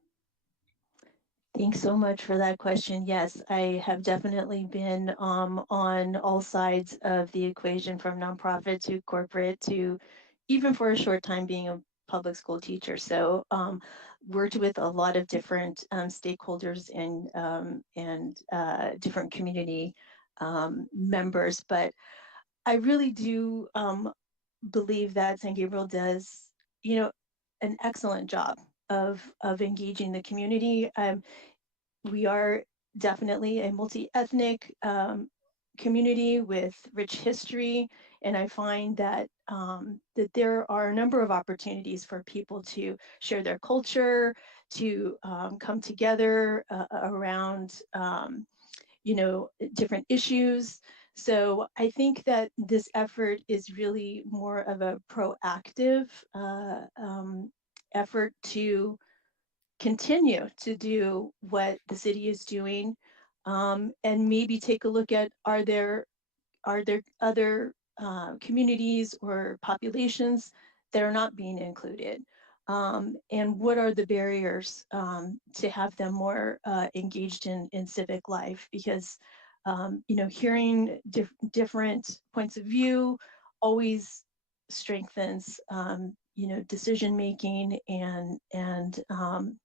Thanks so much for that question. Yes, I have definitely been on all sides of the equation, from nonprofit to corporate to even for a short time being a public school teacher. So worked with a lot of different stakeholders and different community members. But I really do believe that San Gabriel does, an excellent job of engaging the community. We are definitely a multi-ethnic community with rich history, and I find that that there are a number of opportunities for people to share their culture, to come together around different issues. So I think that this effort is really more of a proactive effort to continue to do what the city is doing, and maybe take a look at, are there other communities or populations that are not being included, and what are the barriers to have them more engaged in civic life, because hearing different points of view always strengthens decision making and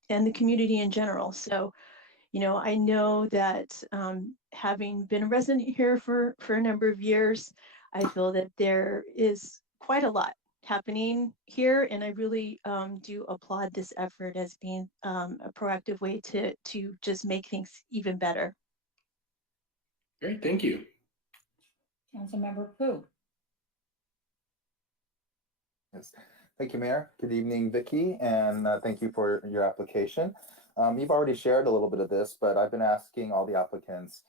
the community in general. So I know that having been a resident here for a number of years, I feel that there is quite a lot happening here, and I really do applaud this effort as being a proactive way to just make things even better. Great, thank you. Councilmember Pu. Yes. Thank you, Mayor. Good evening, Vicky, and thank you for your application. You've already shared a little bit of this, but I've been asking all the applicants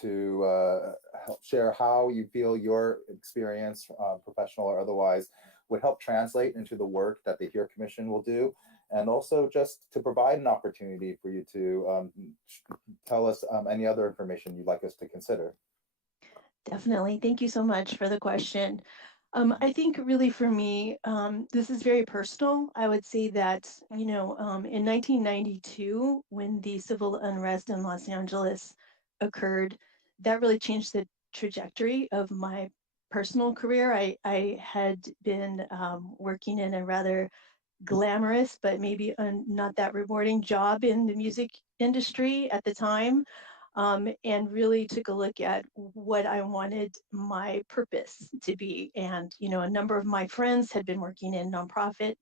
to help share how you feel your experience, professional or otherwise, would help translate into the work that the HERE Commission will do, and also just to provide an opportunity for you to tell us any other information you'd like us to consider. Definitely. Thank you so much for the question. I think really for me, this is very personal. I would say that, in 1992, when the civil unrest in Los Angeles occurred, that really changed the trajectory of my personal career. I had been working in a rather glamorous, but maybe not that rewarding job in the music industry at the time, and really took a look at what I wanted my purpose to be. And, a number of my friends had been working in nonprofit.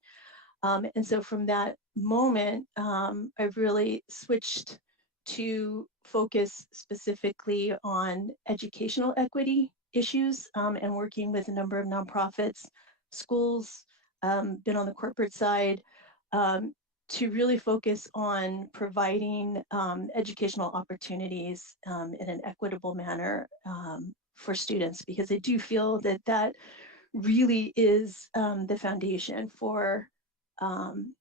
And so from that moment, I really switched to focus specifically on educational equity issues, and working with a number of nonprofits, schools, been on the corporate side, um, to really focus on providing educational opportunities in an equitable manner for students, because I do feel that that really is the foundation um,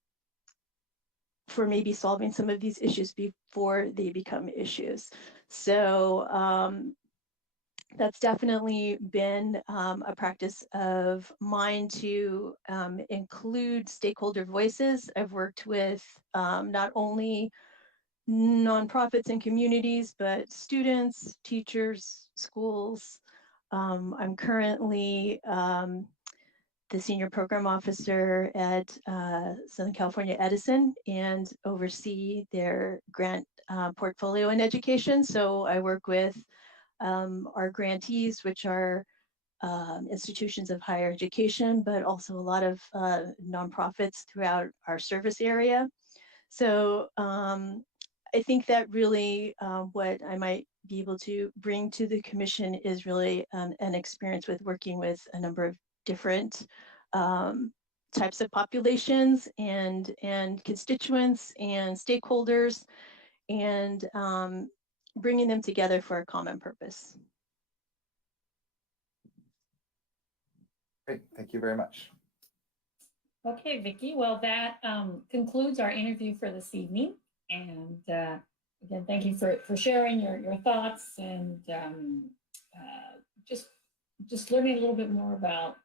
for maybe solving some of these issues before they become issues. So that's definitely been a practice of mine to include stakeholder voices. I've worked with not only nonprofits and communities, but students, teachers, schools. I'm currently the senior program officer at Southern California Edison and oversee their grant portfolio in education. So I work with our grantees, which are institutions of higher education, but also a lot of nonprofits throughout our service area. So I think that really what I might be able to bring to the commission is really an experience with working with a number of different types of populations and constituents and stakeholders, and bringing them together for a common purpose. Great, thank you very much. Okay, Vicki. Well, that concludes our interview for this evening. And again, thank you for sharing your thoughts and just learning a little bit more about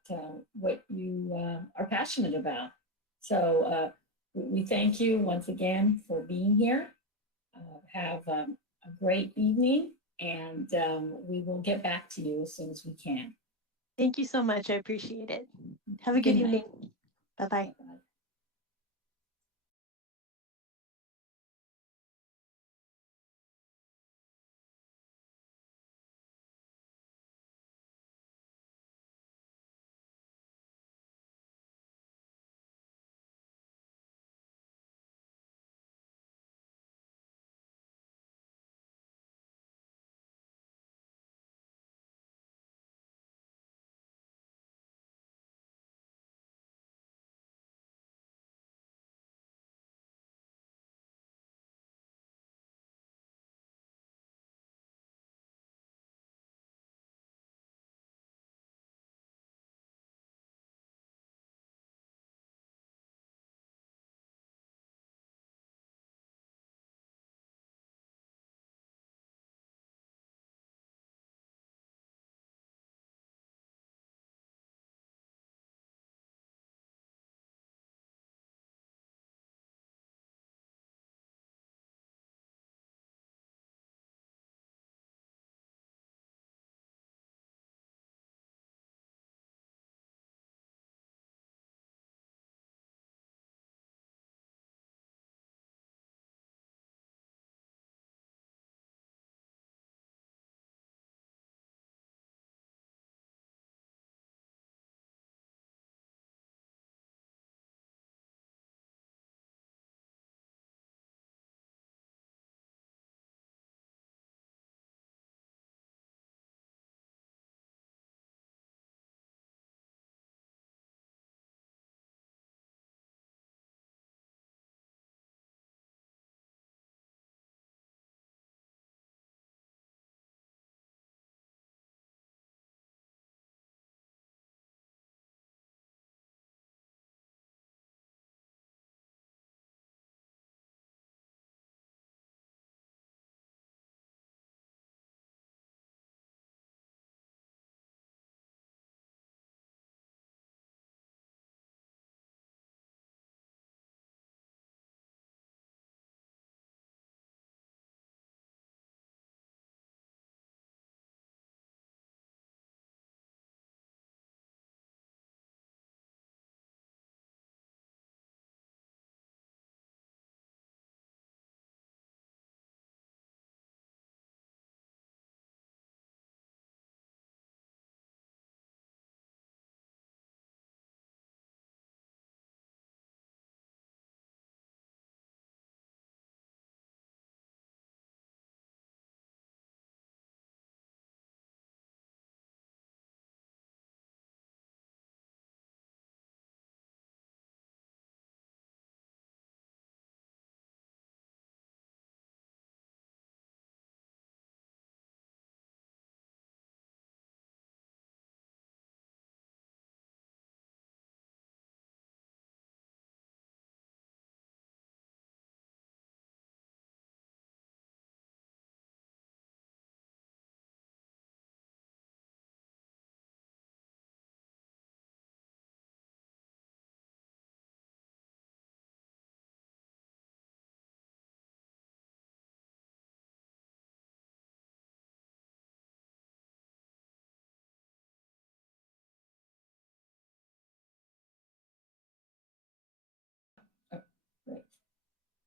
what you are passionate about. So we thank you once again for being here. Have a great evening, and we will get back to you as soon as we can. Thank you so much. I appreciate it. Have a good evening. Bye-bye. Bye-bye.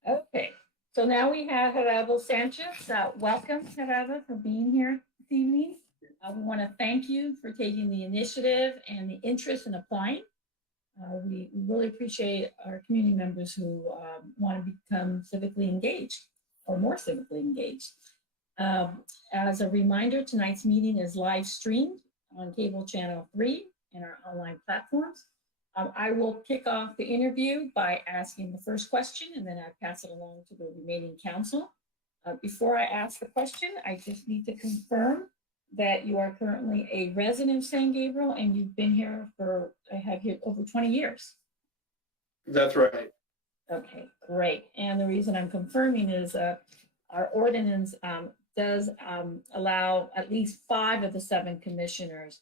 Okay, so now we have Gerardo Sanchez. Welcome, Gerardo, for being here this evening. We want to thank you for taking the initiative and the interest in applying. We really appreciate our community members who want to become civically engaged or more civically engaged. As a reminder, tonight's meeting is live streamed on cable channel 3 and our online platforms. I will kick off the interview by asking the first question, and then I pass it along to the remaining council. Before I ask the question, I just need to confirm that you are currently a resident of San Gabriel and you've been here for, I have here over 20 years. That's right. Okay, great. And the reason I'm confirming is our ordinance does allow at least 5 of the 7 commissioners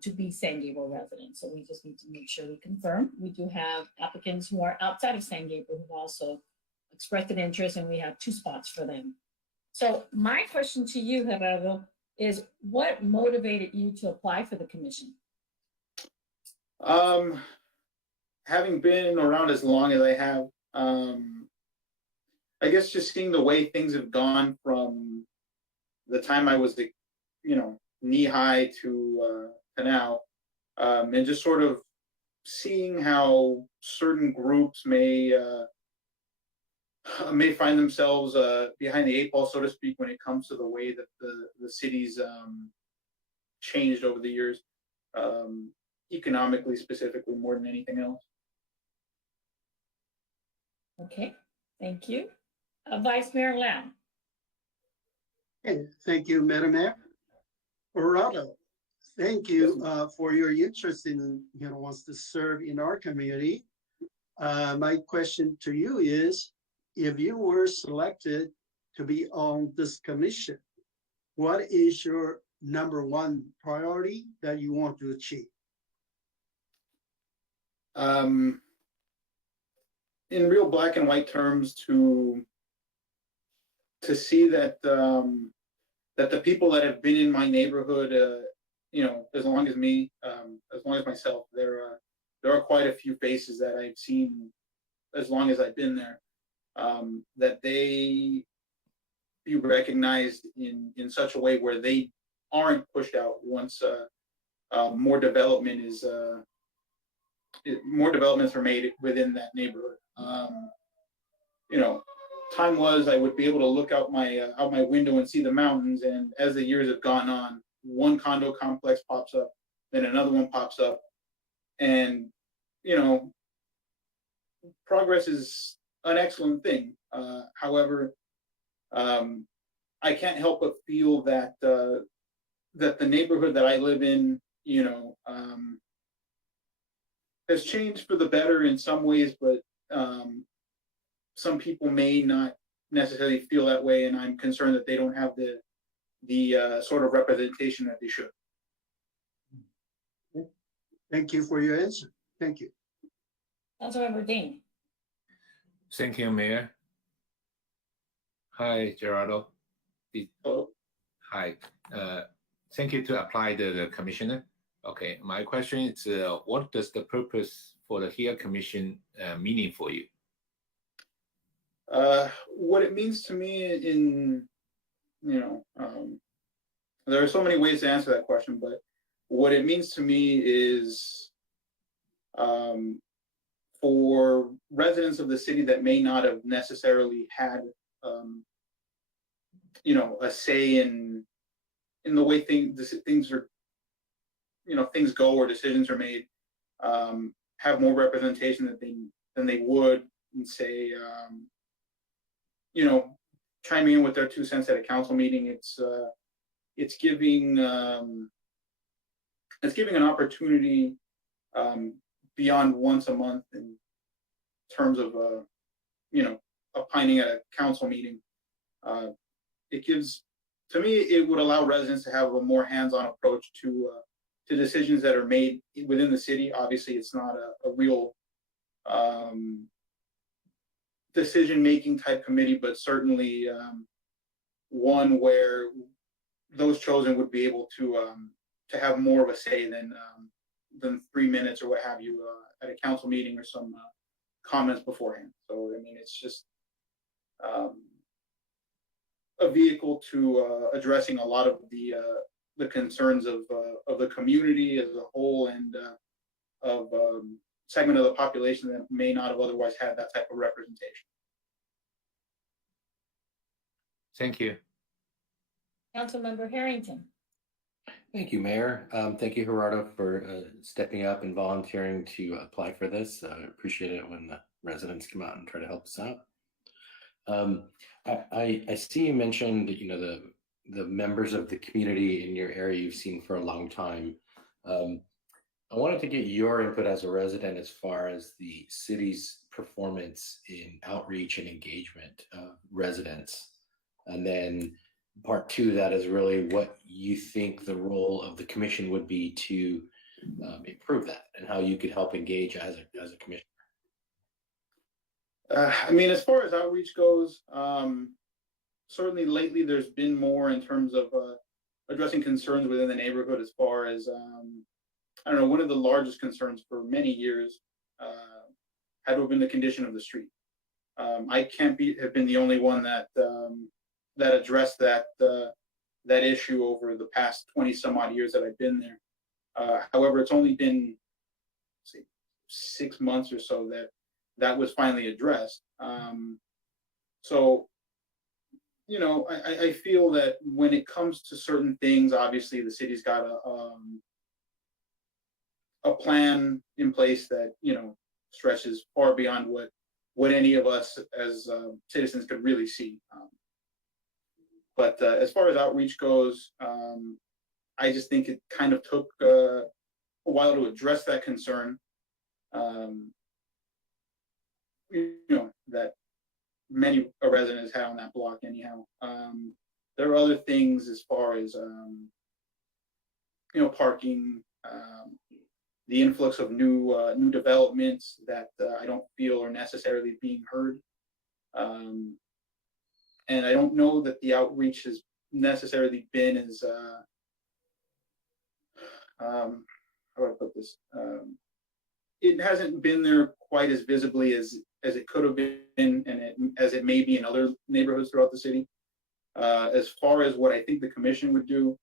to be San Gabriel residents. So we just need to make sure we confirm. We do have applicants who are outside of San Gabriel who've also expressed an interest, and we have 2 spots for them. So my question to you, Gerardo, is what motivated you to apply for the commission? Having been around as long as I have, I guess just seeing the way things have gone from the time I was, knee high to now, and just sort of seeing how certain groups may find themselves behind the 8 ball, so to speak, when it comes to the way that the city's changed over the years, economically specifically more than anything else. Okay, thank you. Vice Mayor Lam. Hey, thank you, Madam Mayor. Gerardo, thank you for your interest in, wants to serve in our community. My question to you is, if you were selected to be on this commission, what is your #1 priority that you want to achieve? In real black and white terms, to see that that the people that have been in my neighborhood, as long as me, as long as myself, there are quite a few faces that I've seen as long as I've been there, that they be recognized in such a way where they aren't pushed out once more developments are made within that neighborhood. Time was I would be able to look out my window and see the mountains, and as the years have gone on, one condo complex pops up, then another one pops up, and progress is an excellent thing. However, I can't help but feel that that the neighborhood that I live in, has changed for the better in some ways, but some people may not necessarily feel that way, and I'm concerned that they don't have the sort of representation that they should. Thank you for your answer. Thank you. Councilmember Dean. Thank you, Mayor. Hi, Gerardo. Hello. Hi. Thank you to apply the commissioner. Okay, my question is, what does the purpose for the HERE commission meaning for you? What it means to me there are so many ways to answer that question, but what it means to me is for residents of the city that may not have necessarily had a say in the way things are, things go or decisions are made, have more representation than they would, and say, chiming in with their 2 cents at a council meeting. It's giving an opportunity beyond once a month in terms of opining at a council meeting. It gives, to me, it would allow residents to have a more hands-on approach to decisions that are made within the city. Obviously, it's not a real decision-making type committee, but certainly one where those chosen would be able to have more of a say than 3 minutes or what have you at a council meeting or some comments beforehand. So I mean, it's just a vehicle to addressing a lot of the concerns of the community as a whole, and of segment of the population that may not have otherwise had that type of representation. Thank you. Councilmember Harrington. Thank you, Mayor. Thank you, Gerardo, for stepping up and volunteering to apply for this. I appreciate it when the residents come out and try to help us out. I see you mentioned, you know, the members of the community in your area you've seen for a long time. I wanted to get your input as a resident as far as the city's performance in outreach and engagement of residents. And then part two of that is really what you think the role of the commission would be to improve that, and how you could help engage as a commissioner. I mean, as far as outreach goes, certainly lately there's been more in terms of addressing concerns within the neighborhood. As far as I don't know, one of the largest concerns for many years had to have been the condition of the street. I can't have been the only one that that addressed that issue over the past 20 some odd years that I've been there. However, it's only been, say, 6 months or so that was finally addressed. So, you know, I feel that when it comes to certain things, obviously the city's got a plan in place that, you know, stretches far beyond what any of us as citizens could really see. But as far as outreach goes, I just think it kind of took a while to address that concern. You know, that many residents had on that block anyhow. There are other things as far as, you know, parking, the influx of new developments that I don't feel are necessarily being heard. And I don't know that the outreach has necessarily been as, how do I put this? It hasn't been there quite as visibly as it could have been, and as it may be in other neighborhoods throughout the city. As far as what I think the commission would do,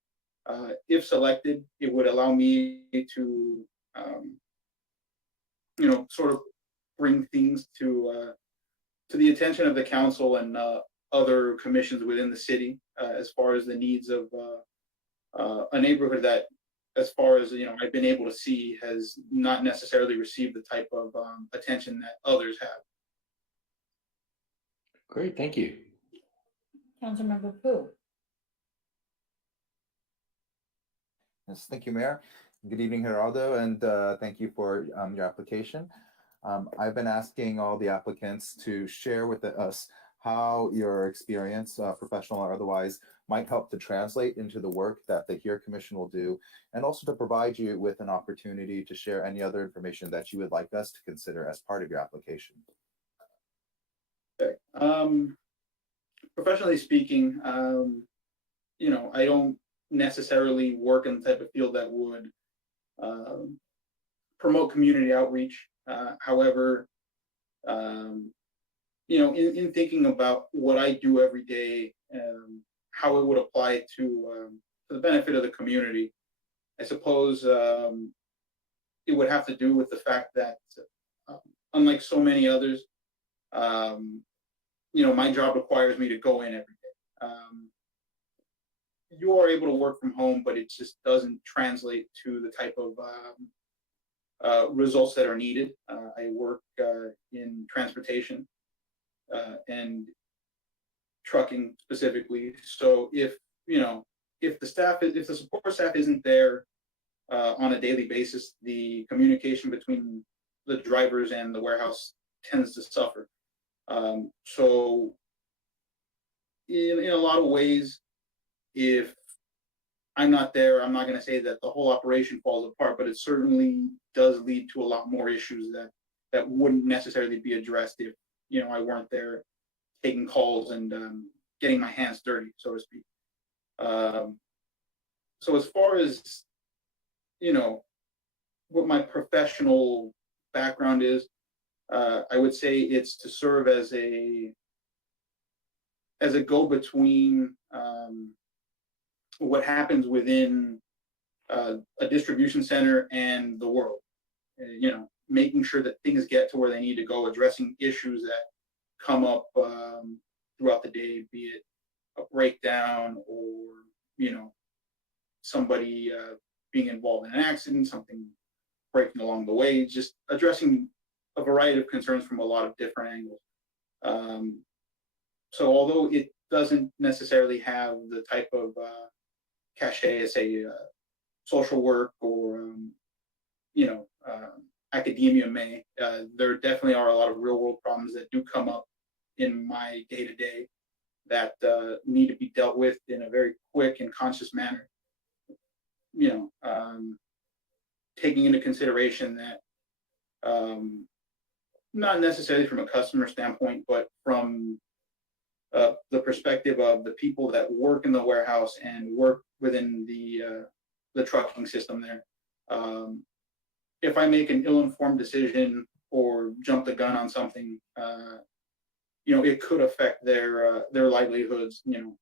if selected, it would allow me to, you know, sort of bring things to the attention of the council and other commissions within the city, as far as the needs of a neighborhood that, as far as, you know, I've been able to see, has not necessarily received the type of attention that others have. Great, thank you. Councilmember Pu. Yes, thank you, Mayor. Good evening, Geraldo, and thank you for your application. I've been asking all the applicants to share with us how your experience, professional or otherwise, might help to translate into the work that the HERE Commission will do, and also to provide you with an opportunity to share any other information that you would like us to consider as part of your application. Okay. Professionally speaking, you know, I don't necessarily work in the type of field that would promote community outreach. However, you know, in thinking about what I do every day, how it would apply to the benefit of the community, I suppose it would have to do with the fact that, unlike so many others, you know, my job requires me to go in every day. You are able to work from home, but it just doesn't translate to the type of results that are needed. I work in transportation and trucking specifically. So if, you know, if the support staff isn't there on a daily basis, the communication between the drivers and the warehouse tends to suffer. So in a lot of ways, if I'm not there, I'm not going to say that the whole operation falls apart, but it certainly does lead to a lot more issues that wouldn't necessarily be addressed if, you know, I weren't there taking calls and getting my hands dirty, so to speak. So as far as, you know, what my professional background is, I would say it's to serve as a as a go-between what happens within a distribution center and the world. You know, making sure that things get to where they need to go, addressing issues that come up throughout the day, be it a breakdown or, you know, somebody being involved in an accident, something breaking along the way, just addressing a variety of concerns from a lot of different angles. So although it doesn't necessarily have the type of cachet as say social work or you know academia may, there definitely are a lot of real world problems that do come up in my day to day that need to be dealt with in a very quick and conscious manner. You know, taking into consideration that not necessarily from a customer standpoint, but from the perspective of the people that work in the warehouse and work within the trucking system there. If I make an ill-informed decision or jump the gun on something, you know, it could affect their livelihoods. You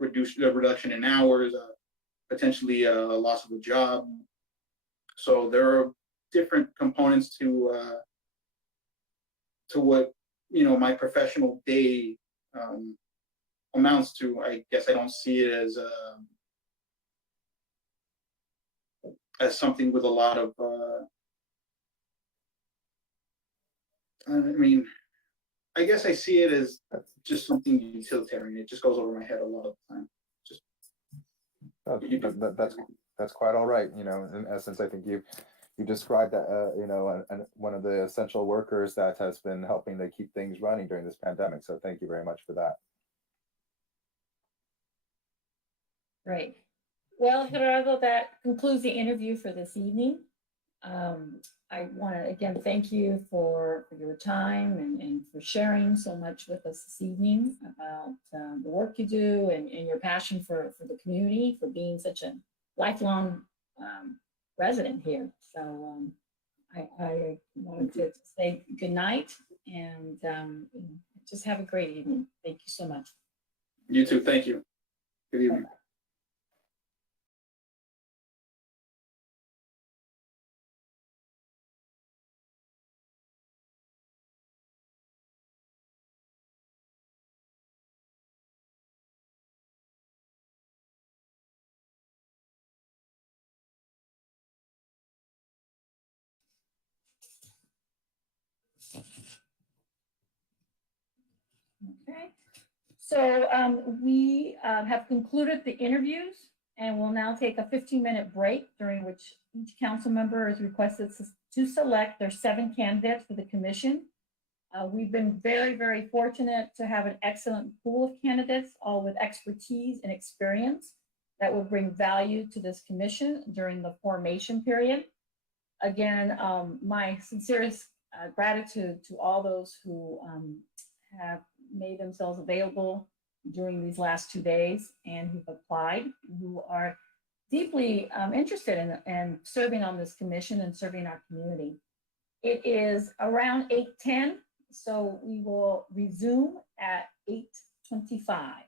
know, reduction in hours, potentially a loss of a job. So there are different components to what, you know, my professional day amounts to. I guess I don't see it as something with a lot of I mean, I guess I see it as just something utilitarian. It just goes over my head a lot of the time. Just that's quite all right. You know, in essence, I think you described that you know, one of the essential workers that has been helping to keep things running during this pandemic. So thank you very much for that. Great. Well, Gerardo, that concludes the interview for this evening. I want to again thank you for your time and for sharing so much with us this evening about the work you do and your passion for the community, for being such a lifelong resident here. So I wanted to say good night and just have a great evening. Thank you so much. You too. Thank you. Good evening. Bye-bye. Okay, so we have concluded the interviews and we'll now take a 15-minute break during which each council member is requested to select their 7 candidates for the commission. We've been very, very fortunate to have an excellent pool of candidates, all with expertise and experience that will bring value to this commission during the formation period. Again, my sincerest gratitude to all those who have made themselves available during these last 2 days and who've applied, who are deeply interested in serving on this commission and serving our community. It is around 8:10, so we will resume at 8:25.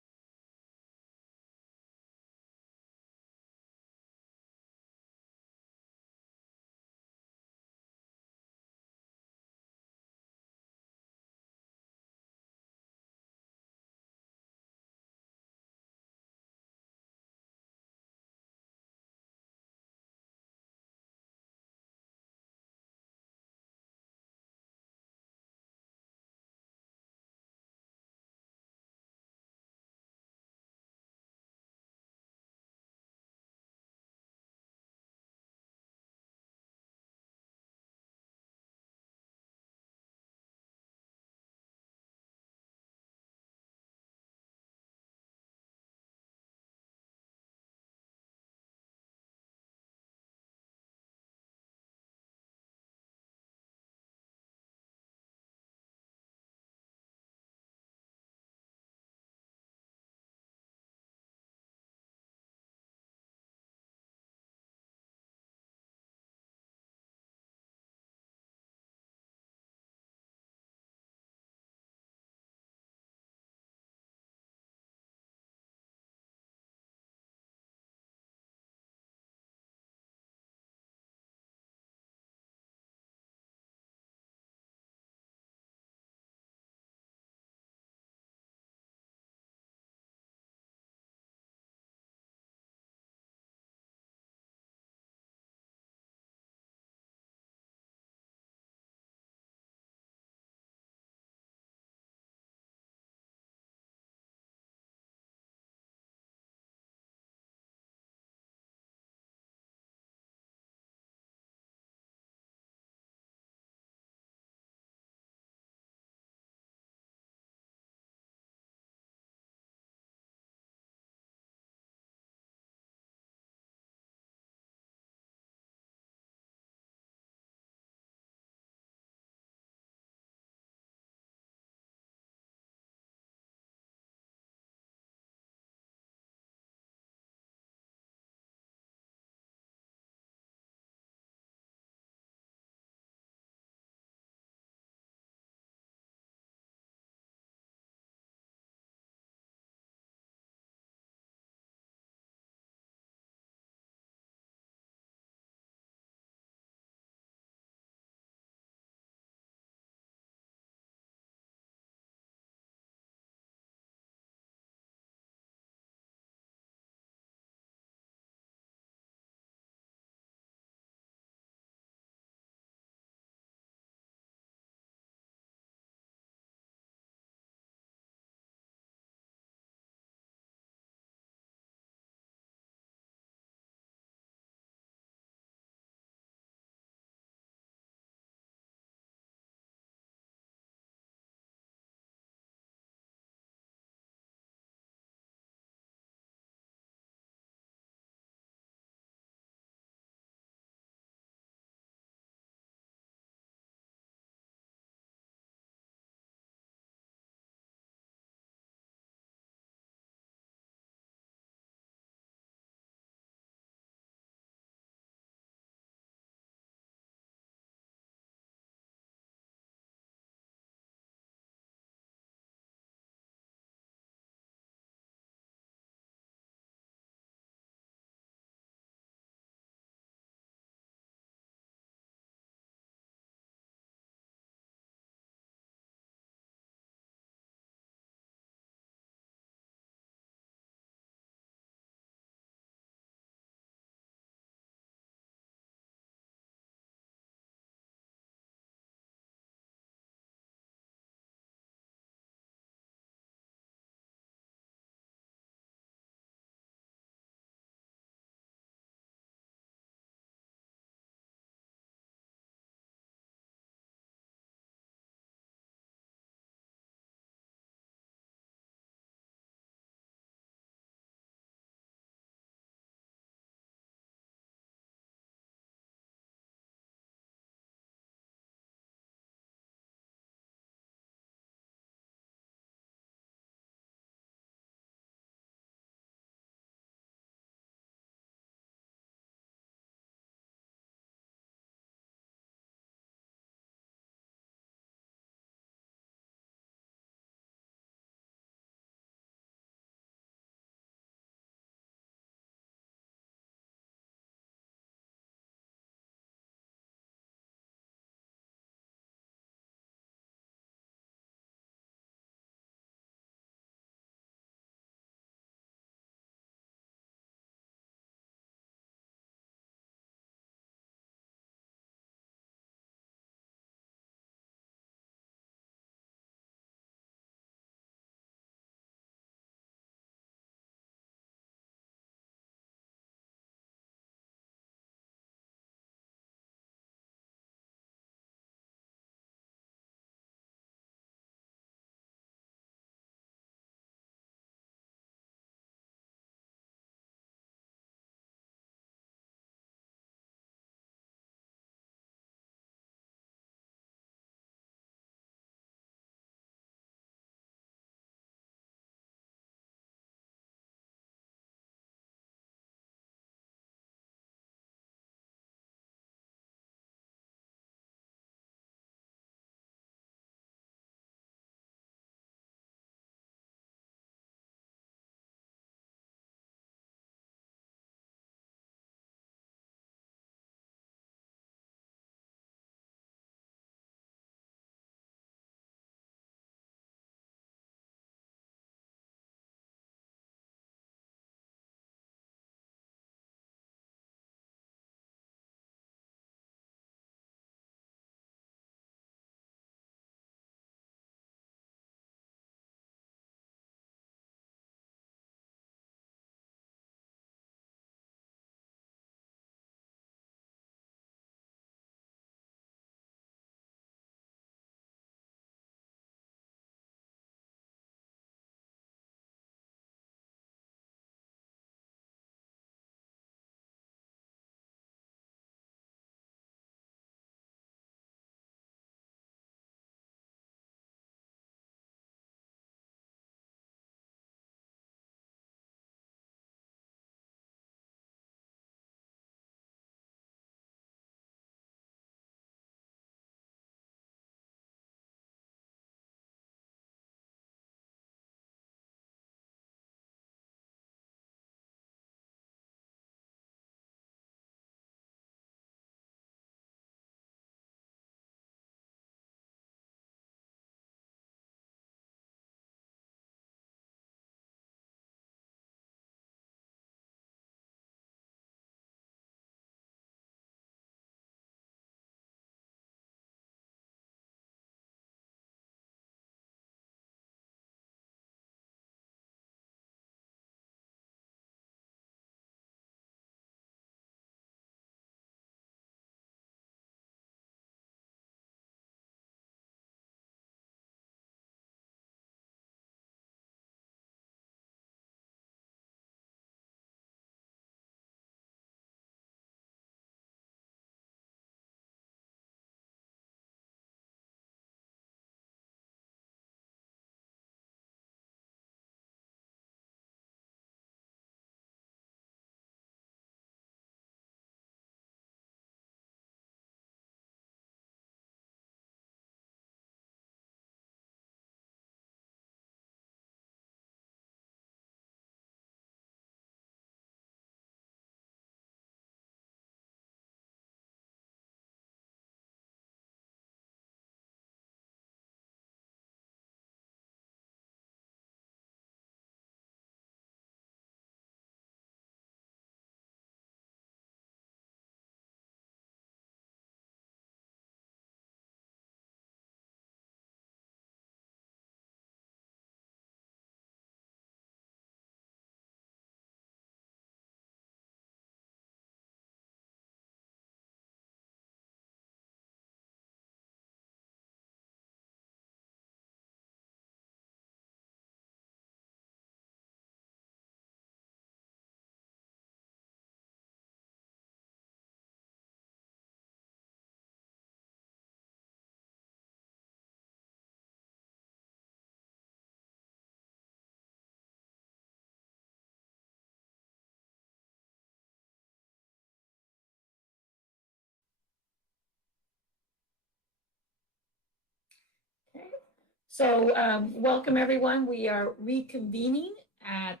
So welcome everyone. We are reconvening at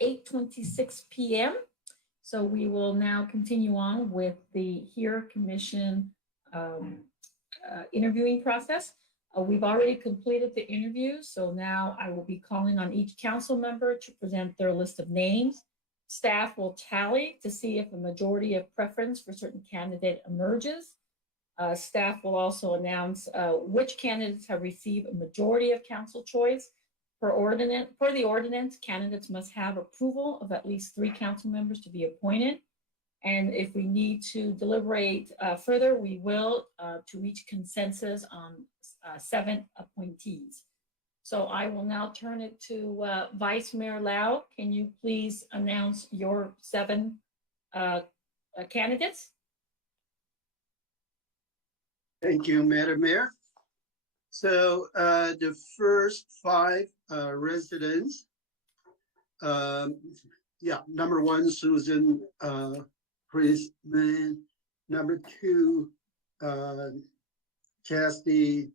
8:26 p.m. So we will now continue on with the HERE Commission interviewing process. We've already completed the interview, so now I will be calling on each council member to present their list of names. Staff will tally to see if a majority of preference for certain candidate emerges. Staff will also announce which candidates have received a majority of council choice. Per the ordinance, candidates must have approval of at least 3 council members to be appointed. And if we need to deliberate further, we will to reach consensus on 7 appointees. So I will now turn it to Vice Mayor Lau. Can you please announce your 7 candidates? Thank you, Madam Mayor. So the first 5 residents, number 1, Susan Prisman. Number 2, Chastity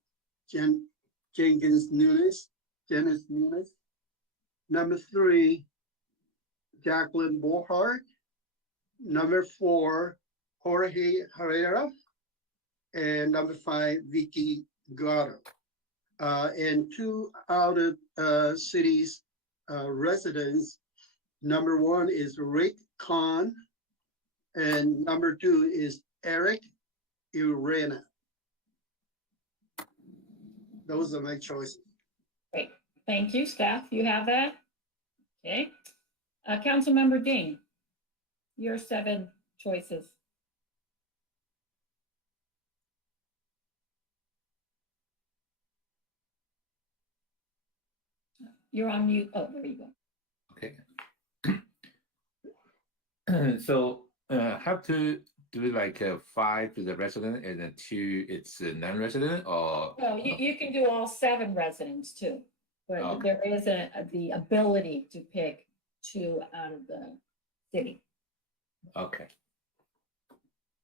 Jenkins Nunes, Janice Nunes. Number 3, Jacqueline Borhart. Number 4, Jorge Herrera. And number 5, Vicky Gatto. And 2 out of city's residents. Number 1 is Rick Kahn, and number 2 is Eric Urena. Those are my choices. Great, thank you, staff. You have that? Okay. Councilmember Ding, your 7 choices. You're on mute. Oh, there you go. Okay. So have to do like 5 to the resident and then 2 it's a non-resident, or? No, you can do all 7 residents too, but Okay. there is the ability to pick 2 out of the city. Okay.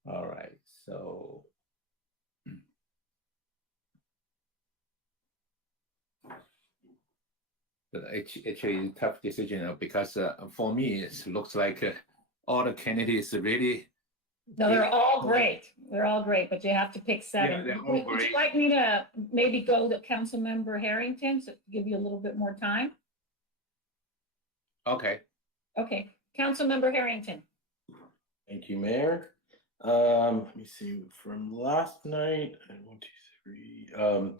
All right. So but actually tough decision because for me it looks like all the candidates really. No, they're all great. They're all great, but you have to pick 7. Yeah, they're all Would great. you like me to maybe go to Councilmember Harrington to give you a little bit more time? Okay. Okay, Councilmember Harrington. Thank you, Mayor. Let me see, from last night, 1, 2, 3.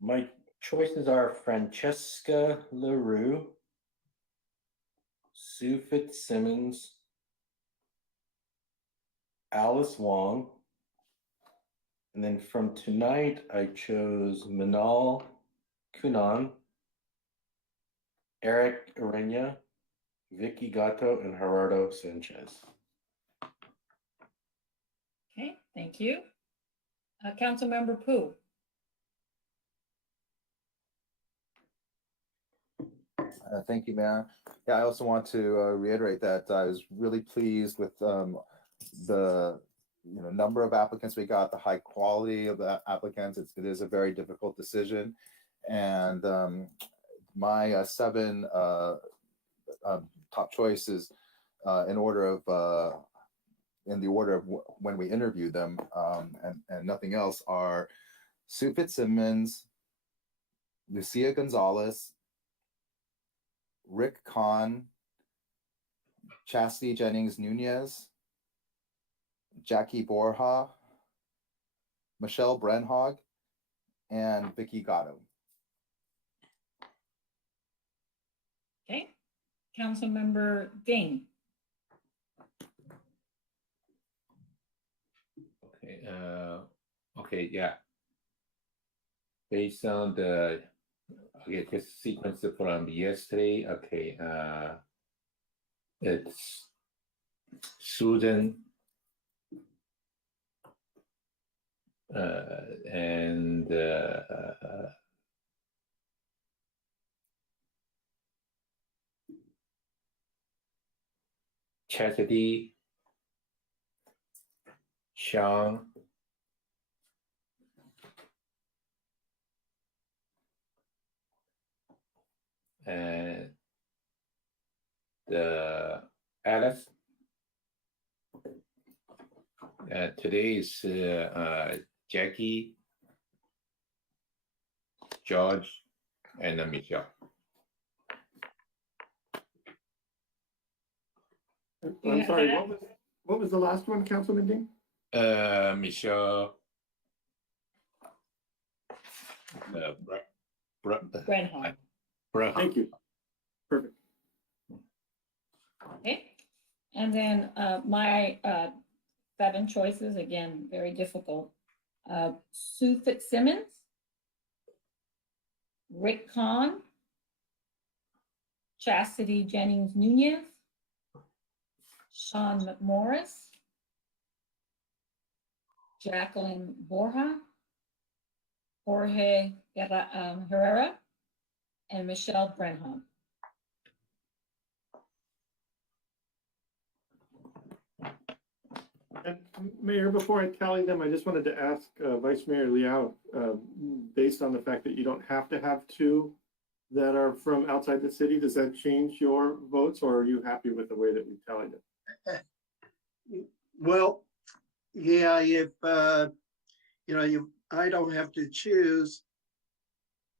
My choices are Francesca LaRue, Sue Fitzsimmons, Alice Wong, and then from tonight, I chose Manal Kunan, Eric Arena, Vicky Gatto, and Gerardo Sanchez. Okay, thank you. Councilmember Pu. Thank you, Mayor. Yeah, I also want to reiterate that I was really pleased with the number of applicants we got, the high quality of the applicants. It is a very difficult decision, and my 7 top choices in the order of when we interview them, and nothing else, are Sue Fitzsimmons, Lucia Gonzalez, Rick Kahn, Chastity Jennings Nunez, Jackie Borja, Michelle Brenhog, and Vicky Gatto. Okay, Councilmember Ding. Okay. Okay. Yeah. Based on the this sequence from yesterday. Okay. It's Susan. And Chastity, Sean, and the Alice. Today is Jackie, George, and Michelle. I'm sorry, what was the last one, Councilman Dean? Michelle. Brenham. Thank you. Perfect. Okay, and then my 7 choices, again, very difficult. Sue Fitzsimmons, Rick Kahn, Chastity Jennings Nunez, Sean McMorris, Jacqueline Borja, Jorge Herrera, and Michelle Brenham. And Mayor, before I tally them, I just wanted to ask Vice Mayor Liao, based on the fact that you don't have to have 2 that are from outside the city, does that change your votes, or are you happy with the way that we tallied it? Well, yeah, if I don't have to choose,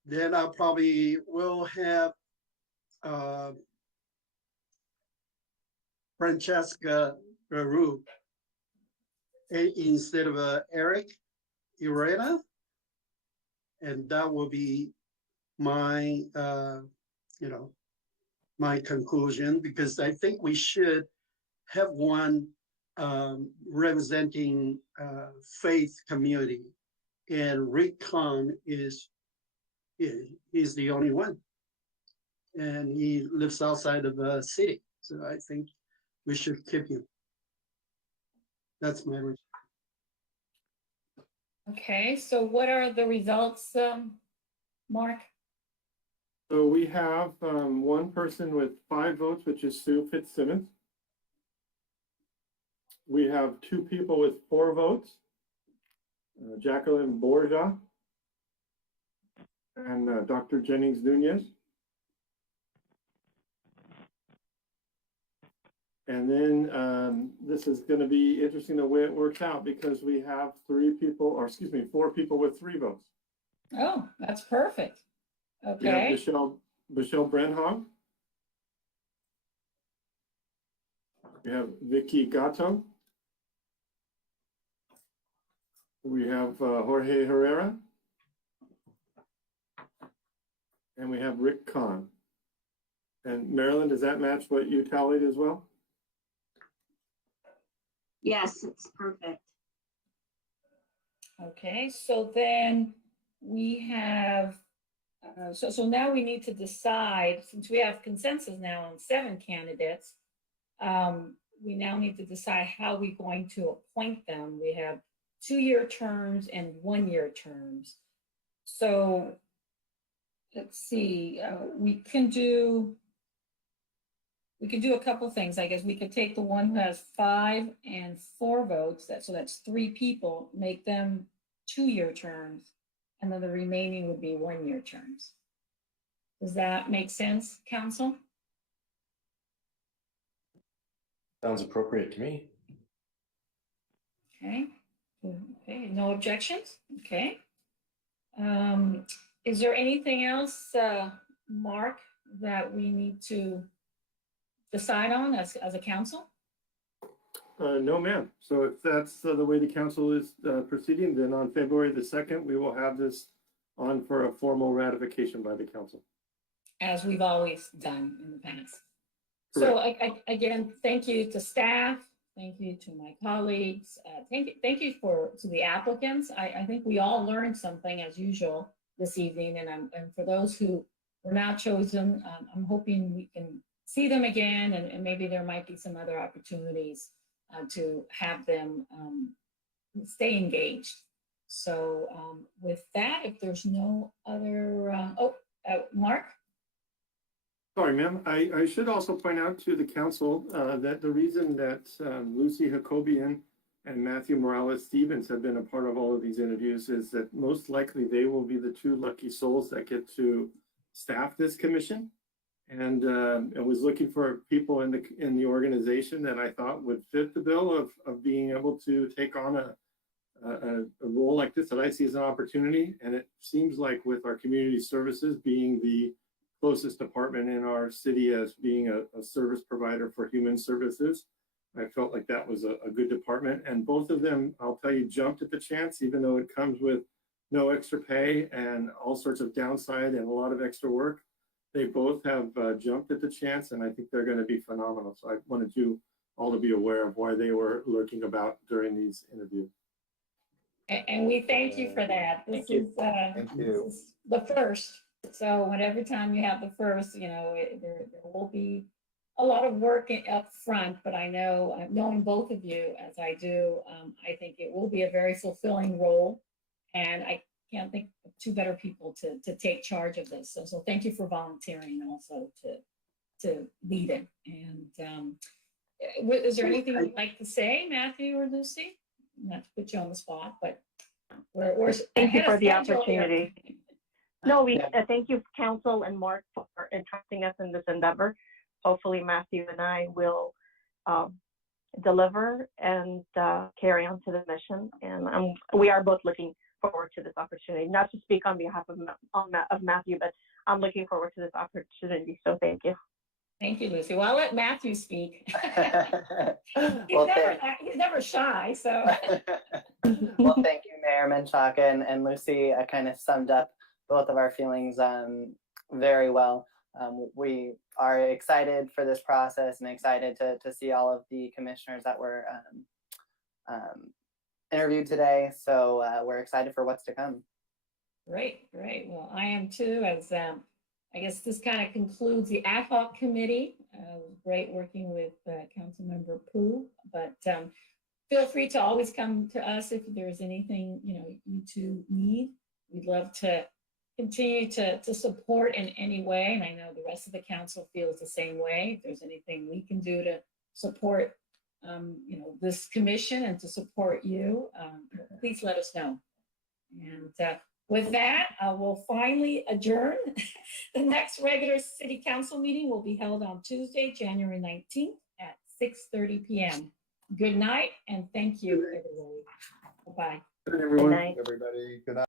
then I probably will have Francesca Raru instead of Eric Urena, and that will be my my conclusion, because I think we should have one representing faith community, and Rick Kahn is the only one, and he lives outside of the city, so I think we should keep him. That's my response. Okay, so what are the results, Mark? So we have 1 person with 5 votes, which is Sue Fitzsimmons. We have 2 people with 4 votes, Jacqueline Borja and Dr. Jennings Nunez. And then this is going to be interesting the way it works out, because we have 4 people with 3 votes. Oh, that's perfect. We have Okay, Michelle Brenham. We have Vicky Gatto. We have Jorge Herrera. And we have Rick Kahn. And Marilyn, does that match what you tallied as well? Yes, it's perfect. okay, so then we have, so now we need to decide, since we have consensus now on 7 candidates, we now need to decide how we're going to appoint them. We have 2-year terms and 1-year terms. So let's see, we can do a couple things. I guess we could take the one who has 5 and 4 votes, so that's 3 people, make them 2-year terms, and then the remaining would be 1-year terms. Does that make sense, council? Sounds appropriate to me. Okay, okay, no objections, okay. Is there anything else, Mark, that we need to decide on as a council? No, ma'am. So if that's the way the council is proceeding, then on February the 2nd, we will have this on for a formal ratification by the council. As we've always done in the past. So again, thank you to staff, thank you to my colleagues, thank you to the applicants. I think we all learned something as usual this evening, and for those who were not chosen, I'm hoping we can see them again, and maybe there might be some other opportunities to have them stay engaged. So with that, if there's no other, Mark? Sorry, ma'am. I should also point out to the council that the reason that Lucy Jacobian and Matthew Morales-Stevens have been a part of all of these interviews is that most likely they will be the 2 lucky souls that get to staff this commission. and was looking for people in the organization that I thought would fit the bill of being able to take on a role like this that I see as an opportunity. And it seems like with our community services being the closest department in our city as being a service provider for human services, I felt like that was a good department. And both of them, I'll tell you, jumped at the chance, even though it comes with no extra pay and all sorts of downside and a lot of extra work. They both have jumped at the chance, and I think they're going to be phenomenal. So I wanted you all to be aware of why they were lurking about during these interviews. And we thank you for that. This is the first. So whenever time you have the first, you know, there will be a lot of work up front, but I know, knowing both of you as I do, I think it will be a very fulfilling role. And I can't think of two better people to take charge of this. So thank you for volunteering also to lead it. And is there anything you'd like to say, Matthew or Lucy? Not to put you on the spot, but we're thank you for the ahead of schedule here. opportunity. No, we thank you, Council and Mark, for entrusting us in this endeavor. Hopefully, Matthew and I will deliver and carry on to the mission. And we are both looking forward to this opportunity. Not to speak on behalf of Matthew, but I'm looking forward to this opportunity. So thank you. Thank you, Lucy. Well, I'll let Matthew speak. He's never shy, so. Well, thank you, Mayor Menchaca and Lucy. I kind of summed up both of our feelings very well. We are excited for this process and excited to see all of the commissioners that were interviewed today. So we're excited for what's to come. Great. Well, I am too, as I guess this kind of concludes the ad hoc committee. It was great working with Councilmember Pooh, but feel free to always come to us if there's anything, you know, you two need. We'd love to continue to support in any way. And I know the rest of the council feels the same way. If there's anything we can do to support, you know, this commission and to support you, please let us know. And with that, we'll finally adjourn. The next regular city council meeting will be held on Tuesday, January 19th at 6:30 p.m. Good night, and thank you, everybody. Bye-bye. Good night, everyone. Everybody, good night.